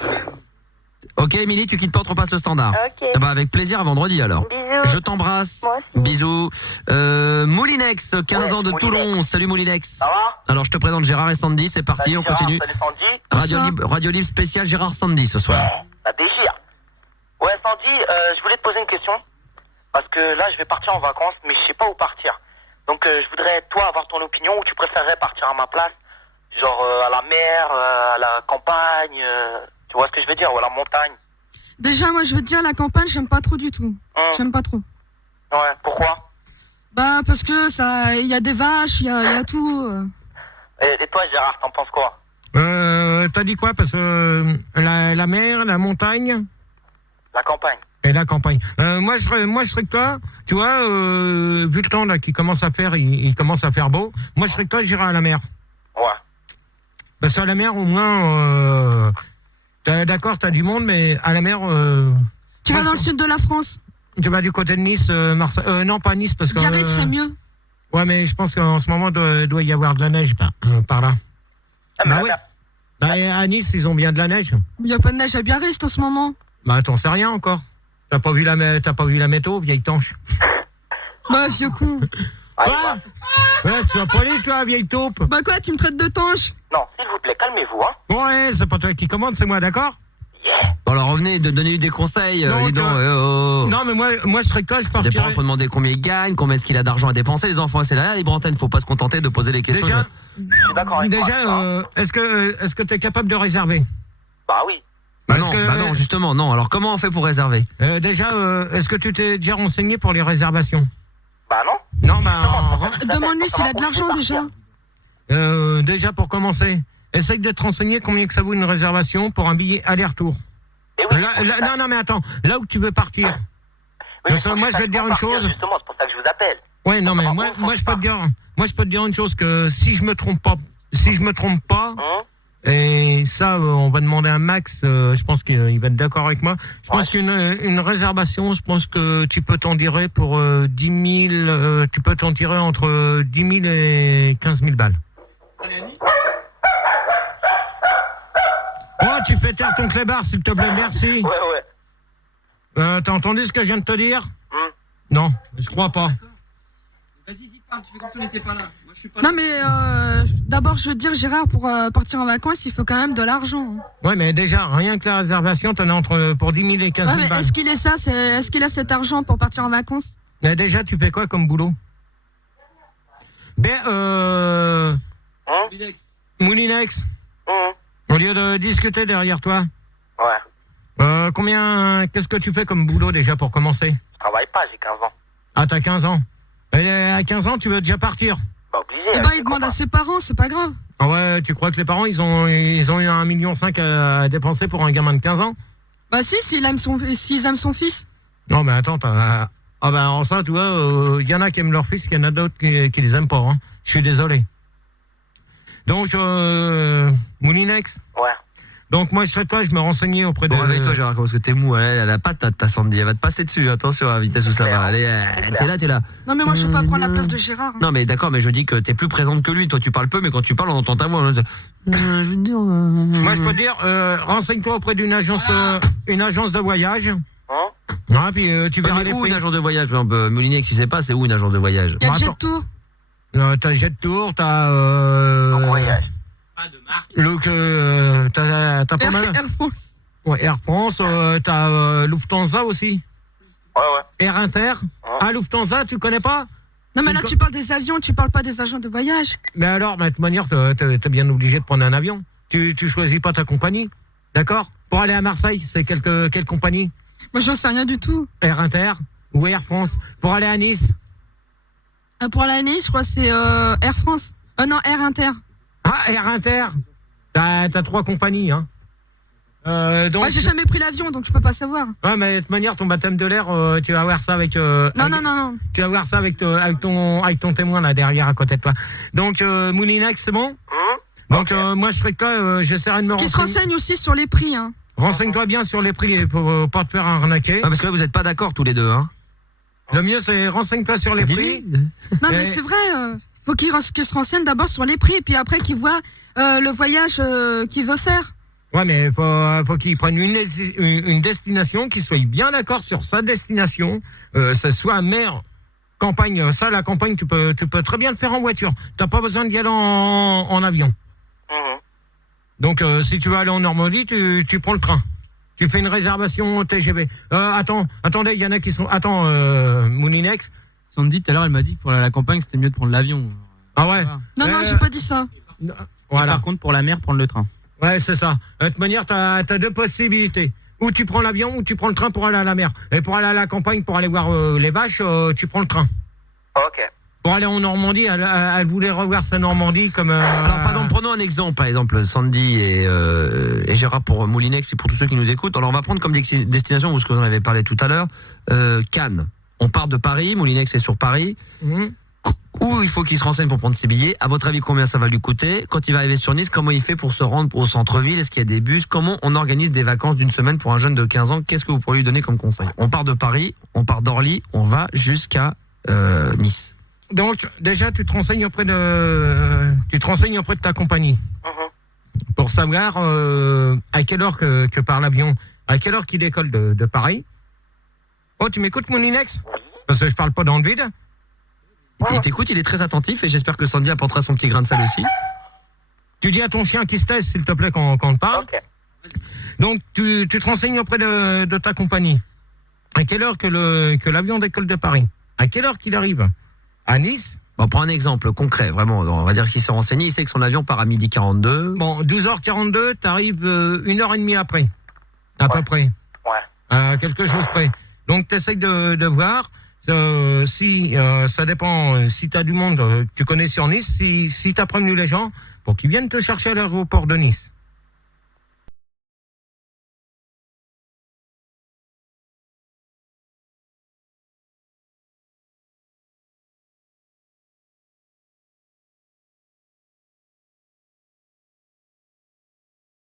Ok, Émilie, tu quittes pas, on te repasse le standard. Ok. Bah, avec plaisir, à vendredi, alors. Bisous. Je t'embrasse. Moi aussi. Bisous. Moulinex, 15 ans de Moulinex. Toulon. Salut, Moulinex. Ça va? Alors, je te présente Gérard et Sandy, c'est parti, Salut on Gérard, continue. salut Sandy. Radio Libre spécial Gérard Sandy ce soir. Ça déchire. Ouais, Sandy, je voulais te poser une question. Parce que là, je vais partir en vacances, mais je sais pas où partir. Donc, je voudrais, toi, avoir ton opinion, ou tu préférerais partir à ma place? Genre, à la mer, à la campagne, tu vois ce que je veux dire, ou à la montagne? Déjà, moi, je veux te dire, la campagne, j'aime pas trop du tout. J'aime pas trop. Ouais, pourquoi? Bah, parce que il y a des vaches, il y a tout. Et toi, Gérard, t'en penses quoi? T'as dit quoi? Parce que la mer, la montagne La campagne. et la campagne. Moi, je serais que toi, tu vois, vu le temps là qui commence à faire, il commence à faire beau. Moi, je serais que toi, j'irai à la mer. Ouais. Parce qu'à la mer, au moins, d'accord, t'as du monde, mais à la mer... Tu vas dans le sud de la France. Tu vas du côté de Nice, Marseille... non, pas Nice, parce que... Biarritz, c'est mieux. Ouais, mais je pense qu'en ce moment, doit y avoir de la neige par là. Ah, mais oui. Bah, à Nice, ils ont bien de la neige. Il y a pas de neige à Biarritz en ce moment. Bah, t'en sais rien encore. T'as pas vu la météo, vieille tanche. Bah, vieux con. Quoi? Ouais, sois poli, toi, vieille taupe. Bah quoi, tu me traites de tanche? Non, s'il vous plaît, calmez-vous, hein. Ouais, c'est pas toi qui commande, c'est moi, d'accord? Bon, alors revenez de donner des conseils. Non, dis donc, Non, mais moi, je serais que toi, je Les parents, partirais... faut demander combien ils gagnent, combien est-ce qu'il a d'argent à dépenser. Les enfants, c'est la libre antenne, faut pas se contenter de poser les questions. Déjà, Je suis d'accord avec toi. est-ce que t'es capable de réserver? Bah oui. Bah Parce non, que- bah non, justement, non. Alors comment on fait pour réserver? Déjà, est-ce que tu t'es déjà renseigné pour les réservations? Bah non. Non, bah... Demande-lui s'il a de l'argent déjà. Déjà, pour commencer, essaye de te renseigner combien que ça vaut une réservation pour un billet aller-retour. Et oui, Non, mais attends, là où tu veux partir. Oui, moi, je vais te dire une chose. Justement, c'est pour ça que je vous appelle. Ouais, non, mais moi, je peux te dire une chose, que si je me trompe pas, et ça, on va demander à Max, je pense qu'il va être d'accord avec moi. Je pense qu'une réservation, je pense que tu peux t'en tirer pour 10 000, tu peux t'en tirer entre 10 000 et 15 000 balles. Oh, tu fais taire ton clébard, s'il te plaît, merci. Ouais. T'as entendu ce que je viens de te dire? Non, je crois pas. Vas-y, dis pas, tu fais comme si on n'était pas là. Moi, je suis pas Non, mais d'abord, je veux dire, Gérard, pour partir en vacances, il faut quand même de l'argent. Ouais, mais déjà, rien que la réservation, t'en as pour 10 000 et 15 000 mais balles. est-ce qu'il a cet argent pour partir en vacances? Mais déjà, tu fais quoi comme boulot? Moulinex. Au lieu de discuter derrière toi. Ouais. Qu'est-ce que tu fais comme boulot déjà pour commencer? Je travaille pas, j'ai 15 ans. Ah, t'as 15 ans. Et à 15 ans, tu veux déjà partir? Bah, obligé. Eh ben, il demande à ses parents, c'est pas grave. Ah ouais, tu crois que les parents, ils ont eu 1,5 million à dépenser pour un gamin de 15 ans? Bah si, s'ils aiment son fils. Non, mais attends, ah ben, en ça, tu vois, il y en a qui aiment leur fils, il y en a d'autres qui les aiment pas, hein. Je suis désolé. Donc, Moulinex. Ouais. Donc, moi, je serais toi, je me renseignais auprès de... Bon, réveille-toi, Gérard, parce que t'es mou. Elle a pas ta Sandy. Elle va te passer dessus. Attention à la vitesse où ça va. Allez, t'es là. Non, mais moi, je veux pas prendre la place de Gérard. Non, mais d'accord, mais je dis que t'es plus présente que lui. Toi, tu parles peu, mais quand tu parles, on entend ta voix. Moi, je peux te dire, renseigne-toi auprès d'une agence, une agence de voyage. Ah, puis tu verras les où prix. une agence de voyage? Moulinex, tu sais pas, c'est où une agence de voyage? Il y a Jet Tour. T'as Jet Tour, t'as... voyage. T'as pas mal. Air France. Ouais, Air France, t'as Lufthansa aussi. Ouais. Air Inter. Ah, Lufthansa, tu connais pas? Non, mais là, tu parles des avions, tu parles pas des agents de voyage. Mais alors, de toute manière, t'es bien obligé de prendre un avion. Tu choisis pas ta compagnie, d'accord? Pour aller à Marseille, c'est quelle compagnie? Moi, j'en sais rien du tout. Air Inter ou Air France? Pour aller à Nice? Pour aller à Nice, je crois que c'est Air France. Non, Air Inter. Ah, Air Inter. T'as 3 compagnies, hein. Donc... Moi, j'ai jamais pris l'avion, donc je peux pas savoir. Ouais, mais de toute manière, ton baptême de l'air, tu vas voir ça avec... Non. Tu vas voir ça avec ton témoin, là, derrière, à côté de toi. Donc, Moulinex, c'est bon? Donc, moi, je serais que j'essaierai de me renseigner. Qui se renseigne aussi sur les prix, hein. Renseigne-toi bien sur les prix pour pas te faire arnaquer. Ah, parce que là, vous êtes pas d'accord tous les deux, hein. Le mieux, c'est renseigne-toi sur les prix. Non, mais c'est vrai. Faut qu'il se renseigne d'abord sur les prix, et puis après qu'il voit le voyage qu'il veut faire. Ouais, mais faut qu'il prenne une destination, qu'il soit bien d'accord sur sa destination. Ça soit mer, campagne. Ça, la campagne, tu peux très bien le faire en voiture. T'as pas besoin d'y aller en avion. Donc, si tu veux aller en Normandie, tu prends le train. Tu fais une réservation TGV. Attendez, il y en a qui sont... Attends, Moulinex. Sandy, tout à l'heure, elle m'a dit que pour aller à la campagne, c'était mieux de prendre l'avion. Ah ouais? Non, j'ai pas dit ça. Voilà. Par contre, pour la mer, prendre le train. Ouais, c'est ça. De toute manière, t'as 2 possibilités. Ou tu prends l'avion, ou tu prends le train pour aller à la mer. Et pour aller à la campagne, pour aller voir les vaches, tu prends le train. Ok. Pour aller en Normandie, elle voulait revoir sa Normandie comme... Alors, pardon, prenons un exemple, par exemple, Sandy et Gérard pour Moulinex et pour tous ceux qui nous écoutent. Alors, on va prendre comme destination, ou ce que vous en avez parlé tout à l'heure, Cannes. On part de Paris, Moulinex est sur Paris. Où il faut qu'il se renseigne pour prendre ses billets. À votre avis, combien ça va lui coûter? Quand il va arriver sur Nice, comment il fait pour se rendre au centre-ville? Est-ce qu'il y a des bus? Comment on organise des vacances d'une semaine pour un jeune de 15 ans? Qu'est-ce que vous pourriez lui donner comme conseil? On part de Paris, on part d'Orly, on va jusqu'à Nice. Donc, déjà, tu te renseignes auprès de ta compagnie. Pour savoir à quelle heure que part l'avion, à quelle heure qu'il décolle de Paris. Oh, tu m'écoutes, Moulinex? Parce que je parle pas dans le vide. Il t'écoute, il est très attentif et j'espère que Sandy apportera son petit grain de sel aussi. Tu dis à ton chien qu'il se taise, s'il te plaît, quand on te parle. Ok. Donc, tu te renseignes auprès de ta compagnie. À quelle heure que l'avion décolle de Paris? À quelle heure qu'il arrive à Nice? Bon, prends un exemple concret, vraiment. On va dire qu'il s'est renseigné, il sait que son avion part à 12h42. Bon, 12h42, t'arrives 1h30 après. À peu près. Ouais. Quelque chose près. Donc, t'essayes de voir si ça dépend, si t'as du monde que tu connais sur Nice, si t'as prévenu les gens pour qu'ils viennent te chercher à l'aéroport de Nice.